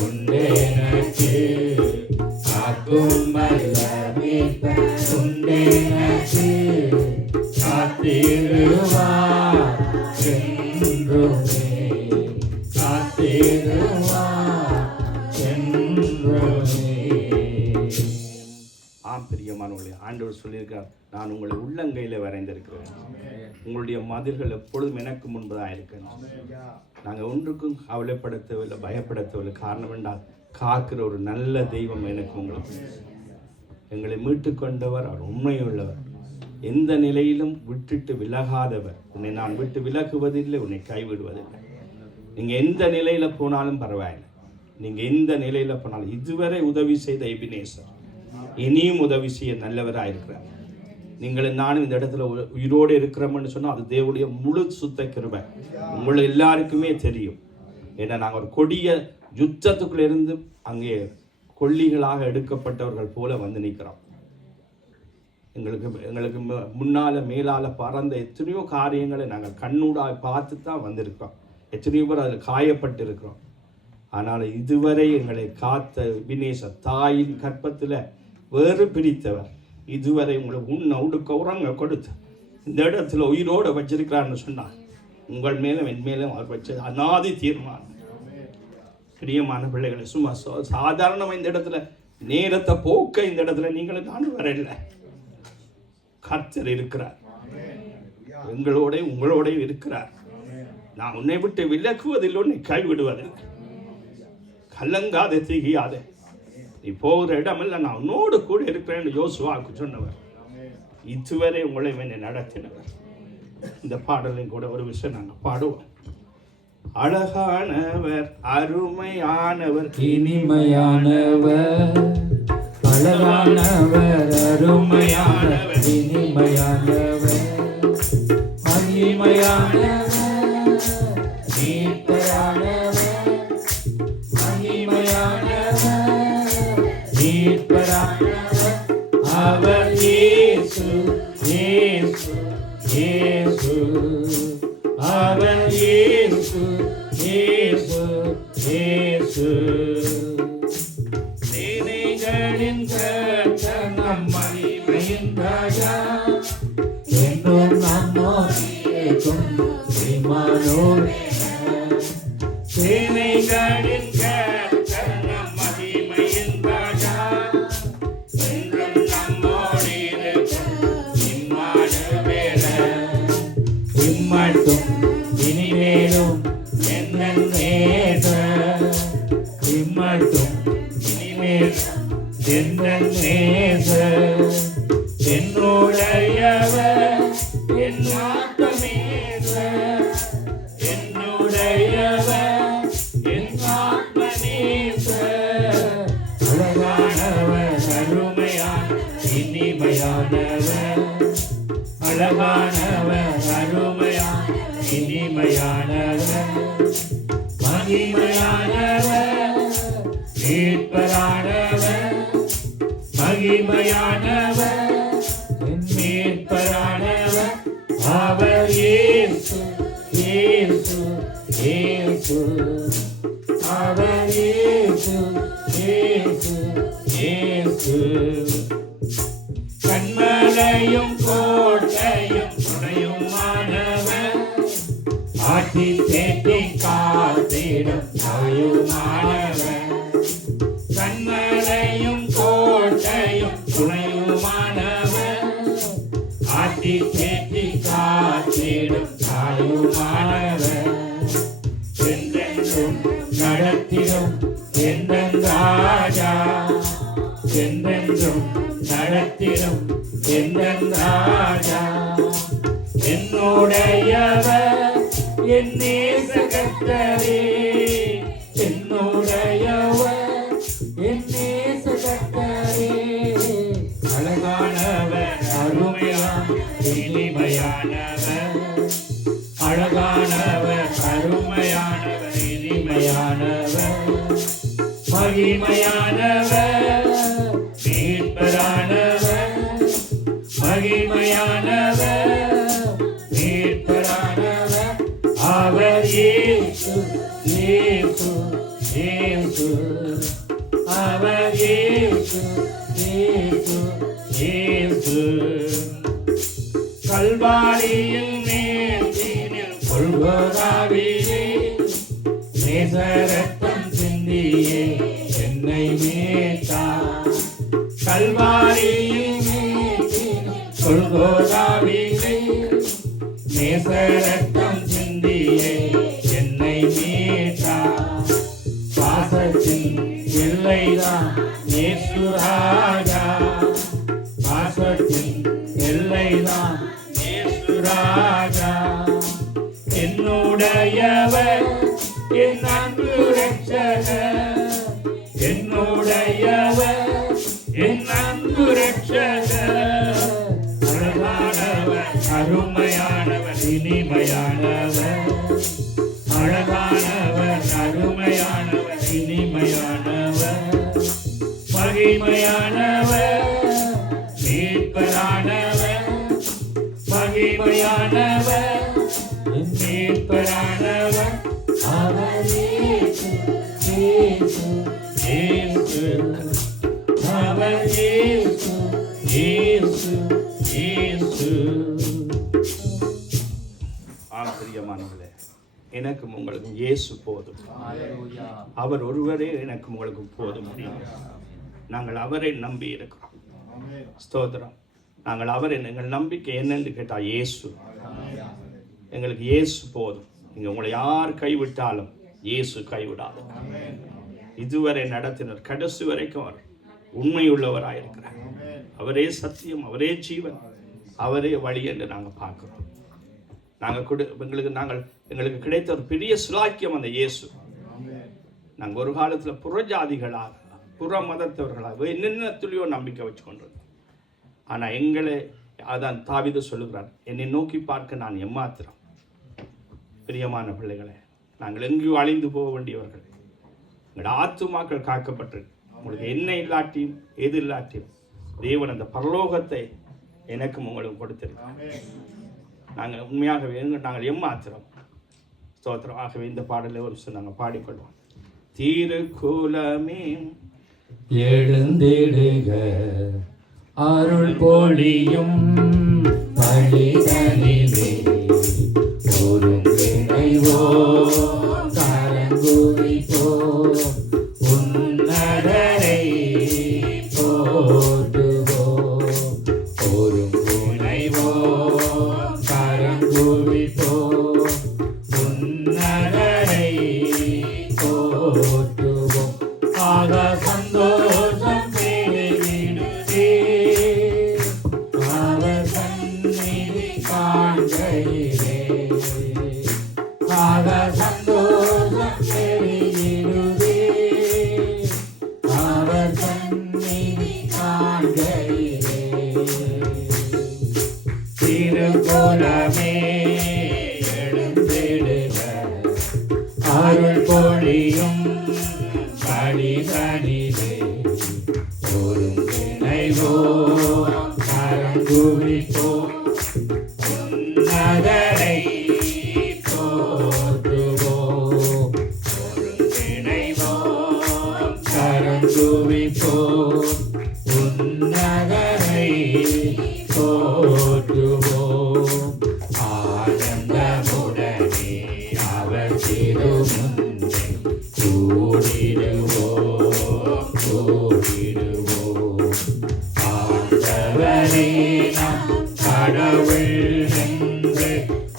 உண்டெனக்கு. காக்கும் வல்ல மீட்பர் உண்டெனக்கு, காத்திடுவார் என்றுமே, காத்திடுவார் என்றுமே. பிரியமானவர்களே, ஆண்டவர் சொல்லியிருக்கார், நான் உங்களை உள்ளங்கையில் வரைந்திருக்கிறேன், உங்களுடைய மதில்கள் எப்பொழுதும் எனக்கு முன்பதாக இருக்கிறேன். நாங்கள் ஒன்றுக்கும் கவலைப்படுத்தவில்லை, பயப்படுத்தவில்லை. காரணம் என்றால் காக்கிற ஒரு நல்ல தெய்வம் எனக்கு உங்களுக்கு. எங்களை மீட்டு கொண்டவர், அவர் உண்மையுள்ளவர், எந்த நிலையிலும் விட்டுட்டு விலகாதவர். உன்னை நான் விட்டு விலகுவதில்லை, உன்னை கைவிடுவதில்லை. நீங்கள் எந்த நிலையில் போனாலும் பரவாயில்லை, நீங்கள் எந்த நிலையில் போனாலும். இதுவரை உதவி செய்த எபினேசர் இனியும் உதவி செய்ய நல்லவராக இருக்கிறார். நீங்களும் நானும் இந்த இடத்துல உயிரோடு இருக்கிறோம்னு சொன்னால் அது தேவனுடைய முழு சுத்த கிருபை. உங்களை எல்லாருக்குமே தெரியும். ஏன்னா நாங்கள் ஒரு கொடிய யுத்தத்துக்குள்ள இருந்து அங்கே கொல்லிகளாக எடுக்கப்பட்டவர்கள் போல வந்து நிற்கிறோம். எங்களுக்கு முன்னால் மேலால் பறந்த எத்தனையோ காரியங்களை நாங்கள் கண்ணூடாக பார்த்து தான் வந்திருக்கிறோம். எத்தனையோ பேர் அதில் காயப்பட்டு இருக்கிறோம். ஆனால் இதுவரை எங்களை காத்த வினேச தாயின் கற்பத்தில் வேறு பிரித்தவர், இதுவரை உங்களை உடுக்க உறங்க கொடுத்து இந்த இடத்துல உயிரோடு வச்சிருக்கிறான்னு சொன்னார். உங்கள் மேலும் என் மேலும் அவர் வச்சது அநாதி தீர்மானம். பிரியமான பிள்ளைகளை, சும்மா சாதாரணமாக இந்த இடத்துல நேரத்தை போக்க இந்த இடத்துல நீங்களும் நானும் வரல. கர்த்தர் இருக்கிறார், எங்களோட உங்களோட இருக்கிறார். நான் உன்னை விட்டு விலக்குவதில் உன்னை கைவிடுவதில்லை. கலங்காத திகியாத, நீ போகிற இடமெல்லாம் நான் உன்னோடு கூட இருக்கிறேன்னு யோசுவாவுக்கு சொன்னவர். இதுவரை உங்களை என்னை நடத்தினவர். இந்த பாடலையும் கூட ஒரு விஷயம் நாங்கள் பாடுவோம். அழகானவர், அருமையானவர், இனிமையானவர், அழகானவர், அருமையானவர், இனிமையானவர், மகிமையானவர், மீட்பரானவர், மகிமையானவர், மீட்பரானவர், அவர் இயேசு, இயேசு, இயேசு, அவர் இயேசு, இயேசு, இயேசு. சேனைகளின் கர்த்தர் நம் மகிமையின் ராஜா, என்றும் நம்மோடே இம்மானுவேல். சேனைகளின் கர்த்தர் நம் மகிமையின் ராஜா, என்றும் நம்மோடே இம்மானுவேல். இம்மட்டும் இனிமேலும் என்னேசர், இம்மட்டும் இனிமேலும் என்னேசர், என்னுடையவர், என் ஆத்மநேசர், என்னுடையவர், என் ஆத்மநேசர். அழகானவர், அருமையான, இனிமையானவர், அழகானவர், அருமையான, இனிமையானவர், மகிமையானவர், மீட்பரானவர், மகிமையானவர், மீட்பரானவர், அவர் இயேசு, இயேசு, இயேசு, அவர் இயேசு, இயேசு, இயேசு. கண்மலையும் கோட்டையும் துணையுமானவர், ஆட்டி தேட்டி காத்திடும் தாயுமானவர். கண்மலையும் கோட்டையும் துணையுமானவர், ஆட்டி தேட்டி காத்திடும் தாயுமானவர். என்றென்றும் நடத்திடும் எந்தன் ராஜா, என்றென்றும் நடத்திடும் எந்தன் ராஜா. என்னுடையவர், என் நேச கர்த்தரே, என்னுடையவர், என் நேச கர்த்தரே. அழகானவர், அருமையான, இனிமையானவர், அழகானவர், அருமையானவர், இனிமையானவர், மகிமையானவர், மீட்பரானவர், மகிமையானவர், மீட்பரானவர், அவர் இயேசு, இயேசு, இயேசு, அவர் இயேசு, இயேசு, இயேசு. கல்வாரியில் மேல் கொள்வதாவிலே நேசரத்தம் சிந்தியே என்னை மீட்டார். கல்வாரியில் கொல்கோதாவிலே நேசரத்தம் சிந்தியே என்னை மீட்டார். பாசத்தின் எல்லைதான் இயேசு ராஜா, பாசத்தின் எல்லைதான் இயேசு ராஜா. என்னுடையவர் என் அன்பு ரட்சகர், என்னுடையவர் என் அன்பு ரட்சகர். அழகானவர், அருமையானவர், இனிமையானவர், அழகானவர், அருமையானவர், இனிமையானவர், மகிமையானவர், மீட்பரானவர், மகிமையானவர், மீட்பரானவர். அவர் இயேசு, இயேசு, இயேசு. அவர் இயேசு, இயேசு, இயேசு. ஆம் பிரியமானவர்களே, எனக்கும் உங்களுக்கும் இயேசு போதும். அவர் ஒருவரே எனக்கும் உங்களுக்கும் போதும். நாங்கள் அவரை நம்பி இருக்கிறோம். ஸ்தோத்திரம். நாங்கள் அவரை, எங்கள் நம்பிக்கை என்னென்று கேட்டால் இயேசு. எங்களுக்கு இயேசு போதும். நீங்கள் உங்களை யார் கைவிட்டாலும் இயேசு கைவிடாது. இதுவரை நடத்தினர், கடைசி வரைக்கும் அவர் உண்மையுள்ளவராயிருக்கிறார். அவரே சத்தியம், அவரே ஜீவன், அவரே வழி என்று நாங்கள் பார்க்கிறோம். எங்களுக்கு கிடைத்த ஒரு பெரிய சுலாக்கியம் அந்த இயேசு. நாங்கள் ஒரு காலத்தில் புறஜாதிகளாக, புற மதத்தவர்களாக என்னென்னத்துலேயோ நம்பிக்கை வச்சு கொண்டிருந்தோம். ஆனால் எங்களை அதான் தாவீது சொல்லுகிறார், என்னை நோக்கி பார்க்க நான் எம்மாத்திரம். பிரியமான பிள்ளைகளே, நாங்கள் எங்கேயும் அழிந்து போக வேண்டியவர்கள். எங்களோட ஆத்துமாக்கள் காக்கப்பட்டிருக்கு. உங்களுக்கு என்ன இல்லாட்டியும் எது இல்லாட்டியும் தேவன் அந்த பரலோகத்தை எனக்கும் உங்களுக்கு கொடுத்திருக்கோம். நாங்கள் உண்மையாகவே நாங்கள் எம்மாத்திரம். ஸ்தோத்திரம். ஆகவே இந்த பாடலை ஒரு நாங்கள் பாடிக்கொள்வோம். திருக்குலமே எழுந்திடுக, அருள் பொழியும் பழிதனிலே ஒருங்கிணைவோ, கரங்குவிப்போ, உன்னதரை போற்றுவோ, ஒருங்கிணைவோ, கரங்குவிப்போ, உன்னதரை போற்றுவோ. ஆக சந்தோஷம் பெருகிடுதே, அவர் சந்நிதி காண்கையிலே. ஆக சந்தோஷம் பெருகிடுதே, அவர் சந்நிதி காண்கையிலே. திருக்கோலமே எழுந்திடுக, அருள் பொழியும் பழிதனிலே ஒருங்கிணைவோ, கரங்குவிப்போ, உன்னதரை போற்றுவோ, ஒருங்கிணைவோ, கரங்குவிப்போ, உன்னதரை போற்றுவோ. ஆனந்தமுடனே அவர் திருமுன்னே கூடிடுவோம், கூடிடுவோம். ஆண்டவரே நம் கடவுள் என்று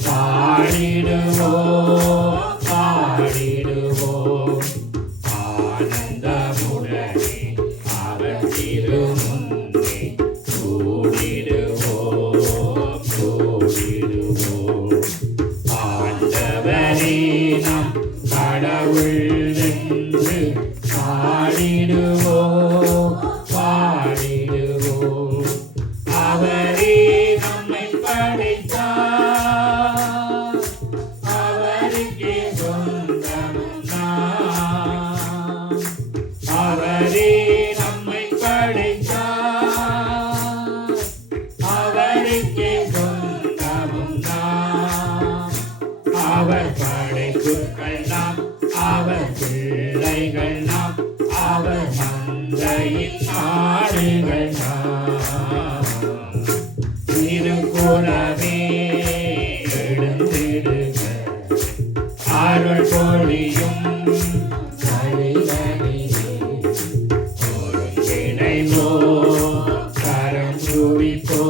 பாடிடுவோம், பாடிடுவோம். ஆனந்தமுடனே அவர் திருமுன்னே கூடிடுவோம், கூடிடுவோம். ஆண்டவரே நம் கடவுள் என்று பாடிடுவோம், பாடிடுவோம். அவரே நம்மை படைத்தார், அவருக்கே சொந்தம் நாம். அவரே நம்மை படைத்தார், அவருக்கே சொந்தமும் நாம். அவர் படைப்புகள் நாம், அவர் பிள்ளைகள் நாம், அவர் மந்தையின் ஆடுகள் நாம். திருக்குலமே எழுந்திடுக, அருள் பொழியும் பழிதனிலே ஒருங்கிணைவோ, கரம் குவிப்போ,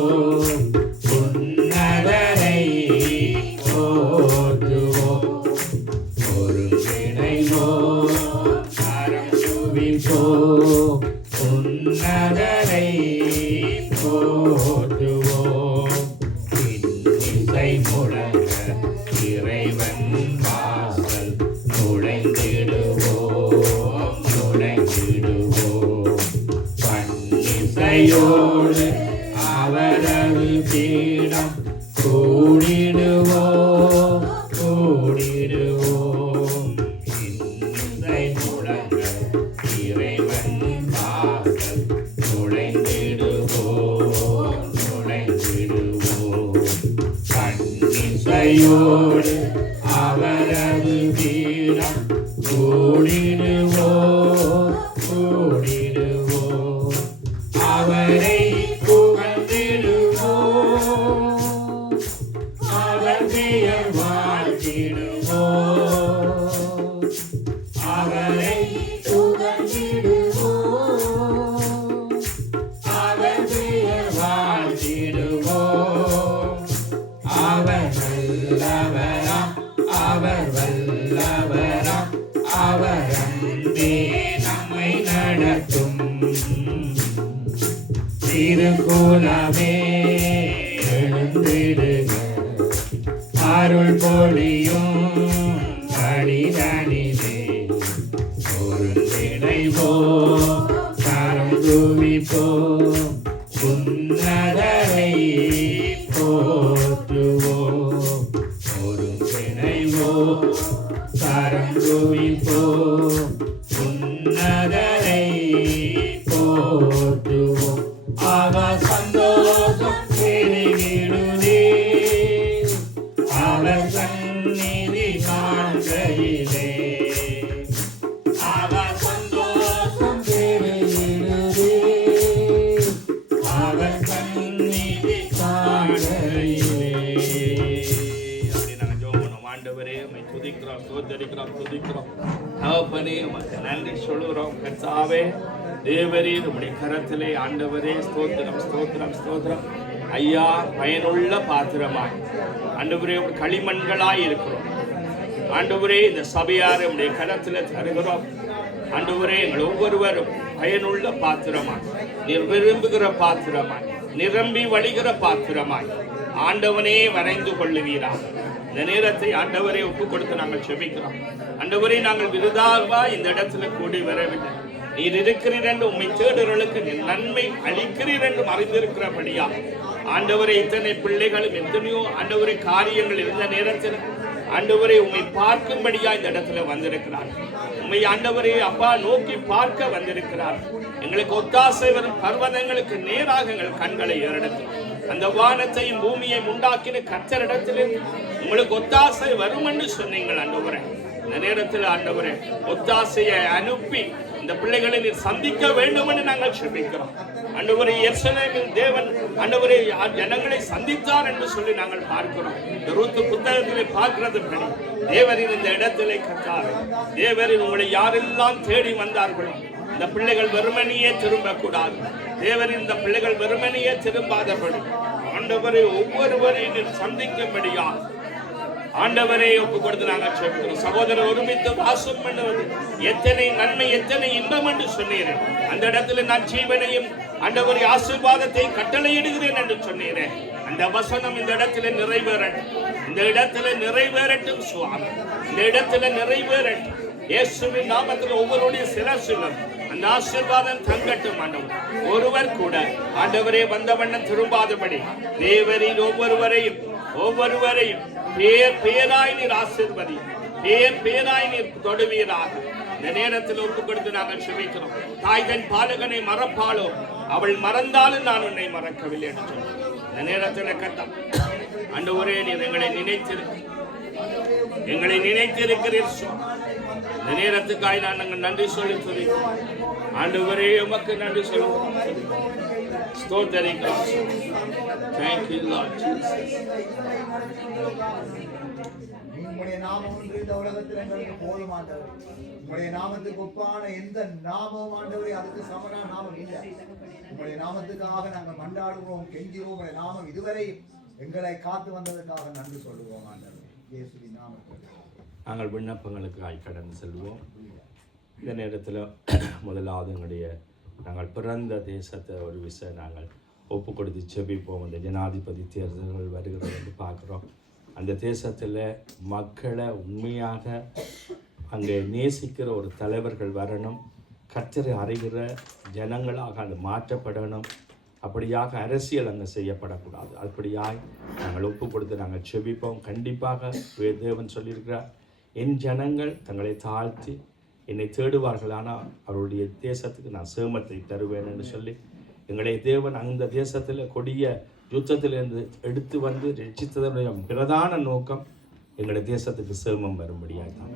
கூடிடுவோம் கூடிடுவோம் இசை முழங்கள் இறைவன் வாசல் நுழைந்திடுவோம் நுழைந்திடுவோம் கண்ணிசையோடு அவரது வீரம் கூடிடுவோம் கூடிடுவோம் அவரை புகழ்ந்திடுவோம் அவர் பெயர் வாழ்த்திடுவோம் அவரை புகழ்ந்திடுவோம் அவர் பெயர் வாழ்த்திடுவோம் அவர் வல்லவராம் அவர் வல்லவராம் அவர் அன்பே நம்மை நடத்தும் திருக்குலமே எழுந்திடுக அருள் பொழியும் அடிதனிலே ஒருங்கிணைவோம் கரம் குவிப்போம் உன்னதரை போற்றுவோம் ஒருங்கிணைவோம் கரம் குவிப்போம் உன்னதரை போற்றுவோம் அவ சந்தோஷம் பெருகிடுதே அவர் சந்நிதி காண்கையிலே அவ சந்தோஷம் பெருகிடுதே அவர் சந்நிதி காண்கையிலே. அப்படி நாங்கள் ஜெபம் பண்ணுவோம். ஆண்டவரே உம்மை துதிக்கிறோம் ஸ்தோத்தரிக்கிறோம் துதிக்கிறோம் தகப்பனே உமக்கு நன்றி சொல்லுகிறோம் கர்த்தாவே தேவரீர் உம்முடைய கரத்திலே ஆண்டவரே ஸ்தோத்திரம் ஸ்தோத்திரம் ஸ்தோத்திரம் ஐயா பயனுள்ள பாத்திரமாய் ஆண்டவரே களிமண்களாய் இருக்கிறோம் ஆண்டவரே இந்த சபையார் உம்முடைய கரத்தில் தருகிறோம் ஆண்டவரே எங்கள் ஒவ்வொருவரும் பயனுள்ள பாத்திரமாய் நீர் விரும்புகிற பாத்திரமாய் நிரம்பி வழிகிற பாத்திரமாய் ஆண்டவனே வரைந்து கொள்ளுவீரா. இந்த நேரத்தை ஆண்டவரே ஒப்பு கொடுத்து நாங்கள் செபிக்கிறோம். ஆண்டவரே நாங்கள் விருதாவா இந்த இடத்துல கூடி வரவில்லை, நீர் இருக்கிறீர் என்று உம்மை தேடுறவர்களுக்கு நீர் நன்மை அளிக்கிறீர் என்று அறிந்திருக்கிறபடியா ஆண்டவரே இத்தனை பிள்ளைகளும் எத்தனையோ ஆண்டவரே காரியங்கள் இருந்த நேரத்தில் ஆண்டவரே உம்மை பார்க்கும்படியா இந்த இடத்துல வந்திருக்கிறார். உம்மை ஆண்டவரே அப்பா நோக்கி பார்க்க வந்திருக்கிறார். எங்களுக்கு ஒத்தாசை வரும் பர்வதங்களுக்கு நேராக எங்கள் கண்களை ஏறெடுத்தோம். அந்த வானத்தையும் பூமியையும் உண்டாக்கின கர்த்தரிடத்திலே உங்களுக்கு ஒத்தாசை வரும் என்று சொன்னீங்கள் ஆண்டவரே. இந்த நேரத்தில் ஆண்டவரே ஒத்தாசையை அனுப்பி இந்த பிள்ளைகளை நீர் சந்திக்க வேண்டும் என்று நாங்கள் செபிக்கிறோம். ஆண்டவரே எருசலேமில் தேவன் ஆண்டவரே ஜனங்களை சந்தித்தார் என்று சொல்லி நாங்கள் பார்க்கிறோம். இந்த ரூத்து புத்தகத்திலே பார்க்கிறது படி தேவரின் இந்த இடத்திலே கர்த்தாவே தேவரின் உங்களை யாரெல்லாம் தேடி வந்தார்களோ இந்த பிள்ளைகள் வெறுமனையே திரும்பக்கூடாது. தேவரின் இந்த பிள்ளைகள் வெறுமனையே திரும்பாதபடி ஆண்டவரை ஒவ்வொருவரையும் சந்திக்கும்படியா ஆண்டவரை ஒப்பு கொடுத்து நாங்கள் சொல்கிறோம். சகோதரர் ஒருமித்து வாசம் பண்ணுவது எத்தனை நன்மை எத்தனை இன்பம் என்று சொன்னீரேன். அந்த இடத்துல நான் ஜீவனையும் ஆண்டவரை ஆசீர்வாதத்தை கட்டளையிடுகிறேன் என்று சொன்னீரேன். அந்த வசனம் இந்த இடத்துல நிறைவேறட்டும், இந்த இடத்துல நிறைவேறட்டும் சுவாமி, இந்த இடத்துல நிறைவேறட்டும். இயேசுவின் நாமத்தில் ஒவ்வொருடைய சிரசிலும் அந்த ஆசீர்வாதம் தங்கட்டும். ஆண்டவர் ஒருவர் கூட ஆண்டவரே வந்த வண்ணம் திரும்பாதபடி தேவரின் ஒவ்வொருவரையும் பேர் பேராய் நீர் ஆசீர்வதி, பேர் பேராய் நீர் தொடுவீராக. இந்த நேரத்தில் ஒப்பு கொடுத்து நாங்கள் செபிக்கிறோம். தாய் தன் பாலகனை மறப்பாளோ அவள் மறந்தாலும் நான் உன்னை மறக்கவில்லை என்று சொன்னோம். இந்த நேரத்தில் கர்த்தர் ஆண்டவரே நீர் எங்களை நினைத்திருக்கிறீர். இந்த நேரத்துக்காய் நாங்கள் நன்றி சொல்லி ஆண்டவரே உமக்கு நன்றி சொல்லுவோம். ஸ்தோத்திரிக்கிறோம். Thank you Lord Jesus. உம்முடைய நாமம் ஒன்று இந்த உலகத்தில் எங்களுக்கு போதும் ஆண்டவரே. உம்முடைய நாமத்துக்கு ஒப்பான எந்த நாமம் ஆண்டவரே அதுக்கு சமமான நாமம் இல்லை. உம்முடைய நாமத்துக்காக நாங்கள் மண்டாடுவோம், கெஞ்சுவோம். உம்முடைய நாமம் இதுவரை எங்களை காத்து வந்ததற்காக நன்றி சொல்லுவோம் ஆண்டவரே. இயேசுவின் நாமத்தில் நாங்கள் விண்ணப்பங்களுக்காய் கடந்து செல்வோம். இந்த நேரத்தில் முதலாவது நாங்கள் பிறந்த தேசத்தை ஒரு விஷயம் நாங்கள் ஒப்பு கொடுத்து செபிப்போம். அந்த ஜனாதிபதி தேர்தல்கள் வருகிறது என்று பார்க்குறோம். அந்த தேசத்தில் மக்களை உண்மையாக அங்கே நேசிக்கிற ஒரு தலைவர்கள் வரணும். கர்த்தரை அறிகிற ஜனங்களாக அது மாற்றப்படணும். அப்படியாக அரசியல் அங்கே செய்யப்படக்கூடாது. அப்படியாக நாங்கள் ஒப்பு கொடுத்து நாங்கள் செபிப்போம். கண்டிப்பாக தேவன் சொல்லியிருக்கிறார், என் ஜனங்கள் தங்களை தாழ்த்தி என்னை தேடுவார்கள், ஆனால் அவருடைய தேசத்துக்கு நான் சேமத்தை தருவேன் என்று சொல்லி எங்களை தேவன் அந்த தேசத்தில் கொடிய யுத்தத்திலிருந்து எடுத்து வந்து ரட்சித்ததனுடைய பிரதான நோக்கம் எங்களுடைய தேசத்துக்கு சேமம் வரும்படியாக தான்.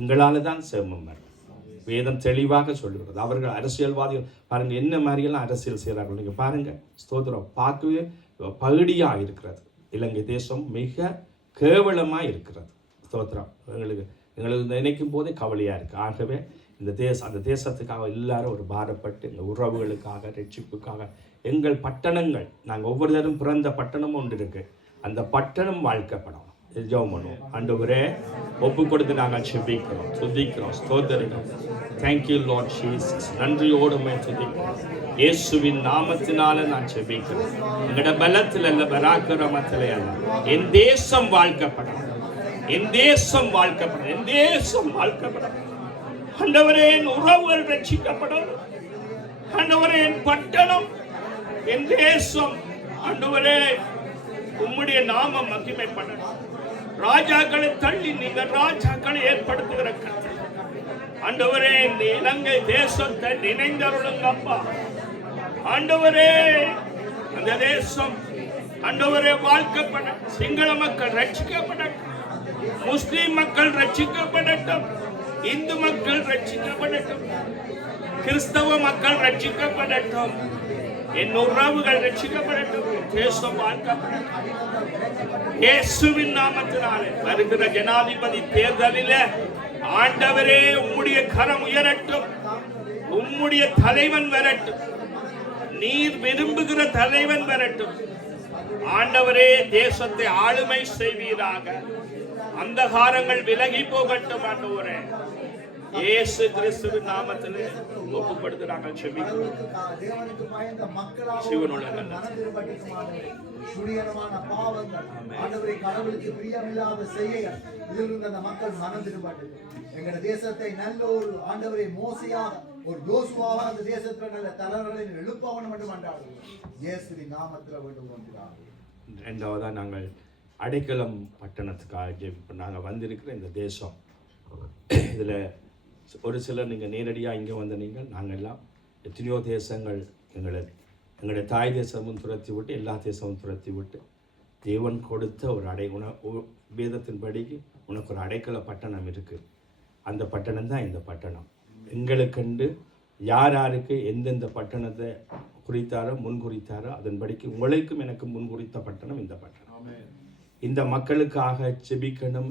எங்களால் தான் சேமம் வரும். வேதம் தெளிவாக சொல்லுகிறது. அவர்கள் அரசியல்வாதிகள் பாருங்கள் என்ன மாதிரியெல்லாம் அரசியல் செய்கிறார்கள். நீங்கள் பாருங்கள், ஸ்தோத்திரம், பார்க்கவே பகுடியாக இருக்கிறது. இலங்கை தேசம் மிக கேவலமாக இருக்கிறது. ஸ்தோத்திரம், எங்களுக்கு நினைக்கும் போதே கவலையாக இருக்குது. ஆகவே அந்த தேசத்துக்காக எல்லாரும் ஒரு பாரப்பட்டு இந்த உறவுகளுக்காக, ரட்சிப்புக்காக, எங்கள் பட்டணங்கள், நாங்கள் ஒவ்வொருத்தரும் பிறந்த பட்டணமும் ஒன்று இருக்குது, அந்த பட்டணம் வாழ்க்கப்படும். ஜெபம் பண்ணுவோம். ஆண்டவரே, ஒப்பு கொடுத்து நாங்கள் செபிக்கிறோம், துதிக்கிறோம், ஸ்தோத்திரிக்கிறோம். Thank you Lord Jesus. நன்றியோடு துதிக்கிறோம். இயேசுவின் நாமத்தினால நான் செபிக்கிறேன். எங்களோட பலத்தில் அல்ல, பராக்கிரமத்தில் அல்ல, என் தேசம் வாழ்க்கப்படும், என் தேசம் வாழ்க்கப்படும், என் தேசம் வாழ்க்கப்படும். ஆண்டவரே, என் உறவுகள் ரட்சிக்கப்படும். ஆண்டவரே, என் பட்டணம், என் தேசம், ஆண்டவரே உம்முடைய நாமம் மகிமைப்படணும். ராஜாக்களை தள்ளி நீங்கள் ராஜாக்களை ஏற்படுத்துகிற கர்த்தர். ஆண்டவரே, இந்த இலங்கை தேசத்தை நினைந்தருளுங்க அப்பா. ஆண்டவரே, அந்த தேசம் ஆண்டவரே வாழ்க்கப்பட, சிங்கள மக்கள் ரட்சிக்கப்படட்டும், முஸ்லிம் மக்கள் ரட்சிக்கப்படட்டும், இந்து மக்கள் ரட்சிக்கப்படட்டும், கிறிஸ்தவ மக்கள் ரட்சிக்கப்படட்டும், என் உறவுகள் ரட்சிக்கப்படட்டும், தேசம் வாழ்க்கப்படட்டும். இயேசுவின் நாமத்தினாலே வருகிற ஜனாதிபதி தேர்தலில் ஆண்டவரே உம்முடைய கரம் உயரட்டும், உம்முடைய தலைவன் வரட்டும், நீர் விரும்புகிற தலைவன் வரட்டும். ஆண்டவரே, தேசத்தை ஆளுமை செய்வீராக, அந்தகாரங்கள் விலகி போகட்டும். ஆண்டவரே, இயேசு கிறிஸ்துவின் நாமத்திலே ஒப்புப்படுத்தி நாங்கள் செபிக்கிறோம். சிவனுள்ள சுடியனமான பாவங்கள், ஆண்டவரே, கடவுளுக்கு பிரியமில்லாத செய்கைகள், இதிலிருந்து அந்த மக்கள் மனம் திரும்பட்டு எங்கள் தேசத்தை நல்ல ஒரு ஆண்டவரை மோசையாக, ஒரு யோசுவாக அந்த தேசத்தில் நல்ல தலைவர்களை எழுப்பவனும் மட்டும் அன்றாடுவோம். இயேசுவின் நாமத்தில் வேண்டும் ஒன்றாக. இரண்டாவதாக நாங்கள் அடைக்கலம் பட்டணத்துக்காக நாங்கள் வந்திருக்கிற இந்த தேசம், இதில் ஒரு சிலர் நீங்கள் நேரடியாக இங்கே வந்த நாங்கள் எல்லாம் எத்தனையோ தேசங்கள் எங்களுடைய தாய் தேசமும் துரத்தி விட்டு, எல்லா தேசமும் துரத்தி விட்டு, தேவன் கொடுத்த ஒரு வேதத்தின்படிக்கு உனக்கு ஒரு அடைக்கல பட்டணம் இருக்குது. அந்த பட்டணம் தான் இந்த பட்டணம். எங்களுக்கென்று யார் யாருக்கு எந்தெந்த பட்டணத்தை குறித்தாரோ முன்குறித்தாரோ அதன்படிக்கு உங்களுக்கும் எனக்கு முன்குறித்த பட்டணம் இந்த பட்டணம். இந்த மக்களுக்காக செபிக்கணும்.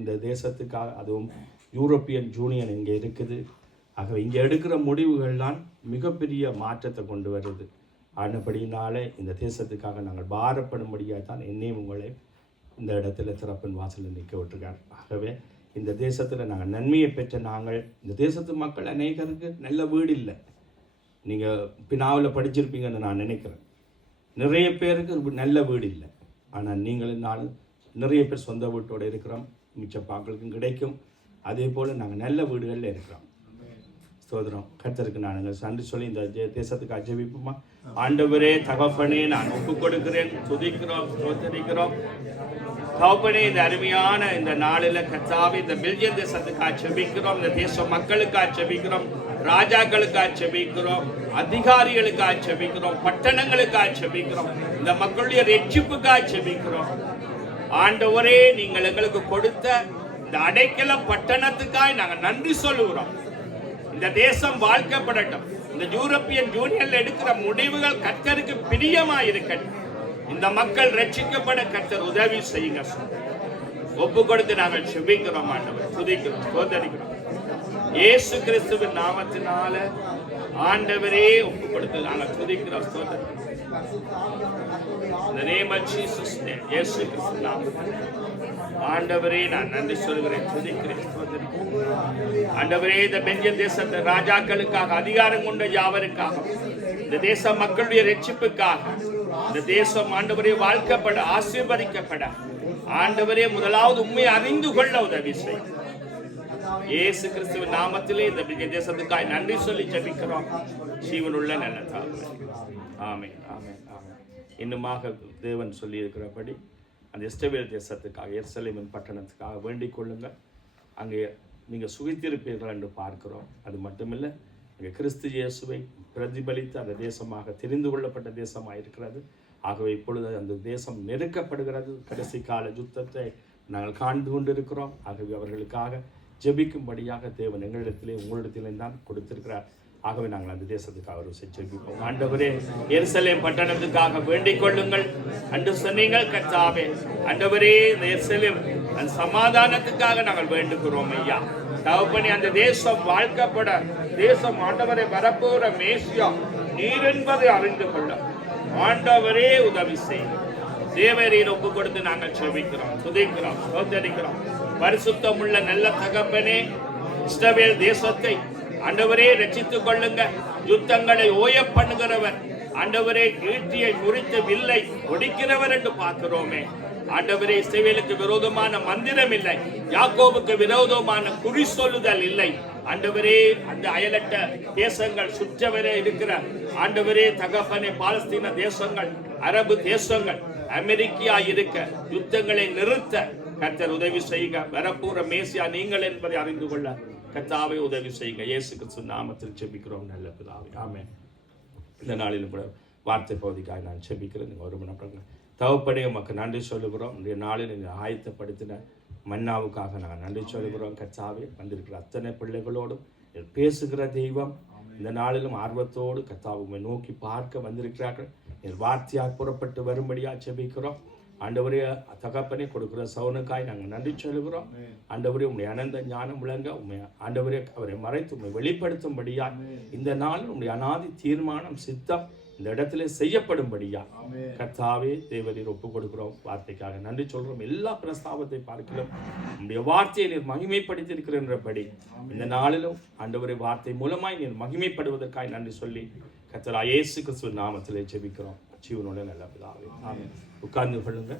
இந்த தேசத்துக்காக, அதுவும் யூரோப்பியன் யூனியன் இங்கே இருக்குது. ஆகவே இங்கே எடுக்கிற முடிவுகள்லாம் மிகப்பெரிய மாற்றத்தை கொண்டு வருது. ஆனபடினாலே இந்த தேசத்துக்காக நாங்கள் பாரப்படும்படியாக தான் என்னையும் உங்களை இந்த இடத்துல திறப்பின் வாசலில் நிற்க விட்டுருக்கார். ஆகவே இந்த தேசத்தில் நாங்கள் நன்மையை பெற்ற நாங்கள், இந்த தேசத்து மக்கள் அநேகருக்கு நல்ல வீடு இல்லை. நீங்கள் பின்னாவில் படிச்சிருப்பீங்கன்னு நான் நினைக்கிறேன். நிறைய பேருக்கு நல்ல வீடு இல்லை. ஆனால் நீங்களும் நானும் நிறைய பேர் சொந்த வீட்டோடு இருக்கிறோம். மிச்ச பாக்களுக்கும் கிடைக்கும். அதே போல் நாங்கள் நல்ல வீடுகளில் இருக்கிறோம். ஸ்தோத்திரம். கர்த்தருக்கு நாங்கள் நன்றி சொல்லி இந்த தேசத்துக்கு அஜெபிப்போமா. ஆண்டவரே, தகப்பனே, நான் ஒப்பு கொடுக்கிறேன், துதிக்கிறோம், ஸ்தோத்திரிக்கிறோம். தகப்பனே, இந்த அருமையான இந்த நாளில் கர்த்தாவே, இந்த பெல்ஜியம் தேசத்துக்கு செபிக்கிறோம், இந்த தேச மக்களுக்கு செபிக்கிறோம், ராஜாக்களுக்கு செபிக்கிறோம், அதிகாரிகளுக்கு செபிக்கிறோம், பட்டணங்களுக்கு செபிக்கிறோம், இந்த மக்களுடைய ரட்சிப்புக்காக செபிக்கிறோம். ஆண்டவரே, நீங்கள் எங்களுக்கு கொடுத்த இந்த அடைக்கல பட்டணத்துக்காய் நாங்கள் நன்றி சொல்லுகிறோம். இந்த தேசம் வாழ்க்கப்படட்டும். இந்த யூரோப்பியன் யூனியன்ல எடுக்கிற முடிவுகள் கர்த்தருக்கு பிரியமாயிருக்கட்டும். இந்த மக்கள் ரட்சிக்கப்பட கர்த்தர் உதவி செய்யுங்க. ஒப்பு கொடுத்து நாங்கள் செபிக்கிறோம், ஆண்டவர், துதிக்கிறோம், ஸ்தோத்திரிக்கிறோம். இயேசு கிறிஸ்துவின் நாமத்தினால ஆண்டவரே ஒப்பு கொடுத்து நாங்கள் துதிக்கிறோம், ஸ்தோத்திரிக்கிறோம். In the name of Jesus name, இயேசு கிறிஸ்து நாமத்தில் ஆண்டவரே, நான் நன்றி சொல்கிறேன், துதிக்கிறேன், ஸ்தோத்திரிக்கிறேன். ஆண்டவரே, இந்த பெல்ஜியம் தேசத்தை ராஜாக்களுக்காக, அதிகாரம் கொண்ட யாவருக்காக, இந்த தேச மக்களுடைய ரட்சிப்புக்காக, இந்த தேசம் ஆண்டவரே வாழ்க்கப்பட, ஆசீர்வதிக்கப்பட, ஆண்டவரே முதலாவது உண்மை அறிந்து கொள்ள உதவி செய்யும். இயேசு கிறிஸ்துவின் நாமத்திலே இந்த பெல்ஜியம் தேசத்துக்காக நன்றி சொல்லி ஜெபிக்கிறோம். ஜீவனுள்ள நல்ல தாழ்வு. ஆமென் ஆமென் ஆமென். இன்னுமாக தேவன் சொல்லியிருக்கிறபடி அந்த இஸ்ரவேல் தேசத்துக்காக எருசலேமின் பட்டணத்துக்காக வேண்டிக் கொள்ளுங்கள். அங்கே நீங்கள் சுகித்திருப்பீர்கள் என்று பார்க்கிறோம். அது மட்டுமில்லை, அங்கே கிறிஸ்து இயேசுவை பிரதிபலித்து அந்த தேசமாக தெரிந்து கொள்ளப்பட்ட தேசமாக இருக்கிறது. ஆகவே இப்பொழுது அந்த தேசம் நெருக்கப்படுகிறது. கடைசி கால யுத்தத்தை நாங்கள் காண்டு கொண்டிருக்கிறோம். ஆகவே அவர்களுக்காக ஜெபிக்கும்படியாக தேவன் எங்களிடத்திலே உங்களிடத்திலே தான் கொடுத்திருக்கிறார். ஆகவே நாங்கள் அந்த தேசத்துக்காக ஒரு ஜெபிப்போம். ஆண்டவரே, எருசலேம் பட்டணத்துக்காக வேண்டிக் கொள்ளுங்கள் என்று சொன்னீங்கள் கர்த்தாவே. ஆண்டவரே, இந்த எருசலேம் அந்த சமாதானத்துக்காக நாங்கள் வேண்டுகிறோம் ஐயா. தகப்பனே, அந்த தேசம் வாழ்க்கப்பட, தேசம் ஆண்டவரை வரப்போற மேசியா நீர் என்பதை அறிந்து கொள்ள ஆண்டவரே உதவி செய்யும். தேவரீர் ஒப்பு கொடுத்து நாங்கள் செபிக்கிறோம், துதிக்கிறோம், ஸ்தோத்திரிக்கிறோம். பரிசுத்தம் உள்ள நல்ல தகப்பனே, இஸ்ரவேல் தேசத்தை ஆண்டவரே ரட்சித்துக் கொள்ளுங்க. யுத்தங்களை ஓய பண்ணுகிறவர் ஆண்டவரே, ஈட்டியை முறித்து வில்லை ஒடிக்கிறவர் என்று பார்க்கிறோமே. ஆண்டவரே, இஸ்ரவேலுக்கு விரோதமான மந்திரம் இல்லை, யாக்கோபுக்கு விரோதமான குறி சொல்லுதல் இல்லை. ஆண்டவரே, அந்த அயலட்ட தேசங்கள் சுற்றவரே இருக்கிற ஆண்டவரே தகப்பனே, பாலஸ்தீன தேசங்கள், அரபு தேசங்கள், அமெரிக்கா இருக்க யுத்தங்களை நிறுத்த கர்த்தர் உதவி செய்யுங்க. வரப்போற மேசியா நீங்கள் என்பதை அறிந்து கொள்ள கர்த்தாவே உதவி செய்யுங்க. இயேசு கிறிஸ்து நாமத்தில் ஜெபிக்கிறோம் நல்ல பிதாவே, ஆமென். இந்த நாளிலும் கூட வார்த்தை பகுதிக்காக நான் ஜெபிக்கிறேன். நீங்கள் ஒரு மணி தகப்பனே, உமக்கு நன்றி சொல்லுகிறோம். இன்றைய நாளில் நீங்கள் ஆயத்தப்படுத்தின மன்னாவுக்காக நாங்கள் நன்றி சொல்லுகிறோம். கர்த்தாவே, வந்திருக்கிற அத்தனை பிள்ளைகளோடும் பேசுகிற தெய்வம் இந்த நாளிலும் ஆர்வத்தோடு கர்த்தாவை நோக்கி பார்க்க வந்திருக்கிறார்கள். என் வார்த்தையாக புறப்பட்டு வரும்படியாக ஜெபிக்கிறோம். ஆண்டவரே தகப்பனே, கொடுக்கிற சவுனுக்காய் நாங்கள் நன்றி சொல்லுகிறோம். ஆண்டவரே, உம்முடைய அனந்த ஞானம் விளங்க உண்மை ஆண்டவரே அவரை மறைத்து உண்மை வெளிப்படுத்தும்படியா இந்த நாள் உம்முடைய அநாதி தீர்மானம் சித்தம் இந்த இடத்துல செய்யப்படும்படியா கர்த்தாவே தேவரீர் ஒப்பு கொடுக்கிறோம். வார்த்தைக்காக நன்றி சொல்றோம். எல்லா பிரஸ்தாபத்தை பார்க்கிறோம் உம்முடைய வார்த்தையை நீர் மகிமைப்படுத்தி இருக்கிறபடி இந்த நாளிலும் ஆண்டவரே வார்த்தை மூலமாய் நீர் மகிமைப்படுவதற்காக நன்றி சொல்லி கர்த்தரா இயேசு கிறிஸ்து நாமத்திலே ஜெபிக்கிறோம். ஜீவனோட நல்ல பிதாவே, ஆமென். உட்கார்ந்து கொள்ளுங்க.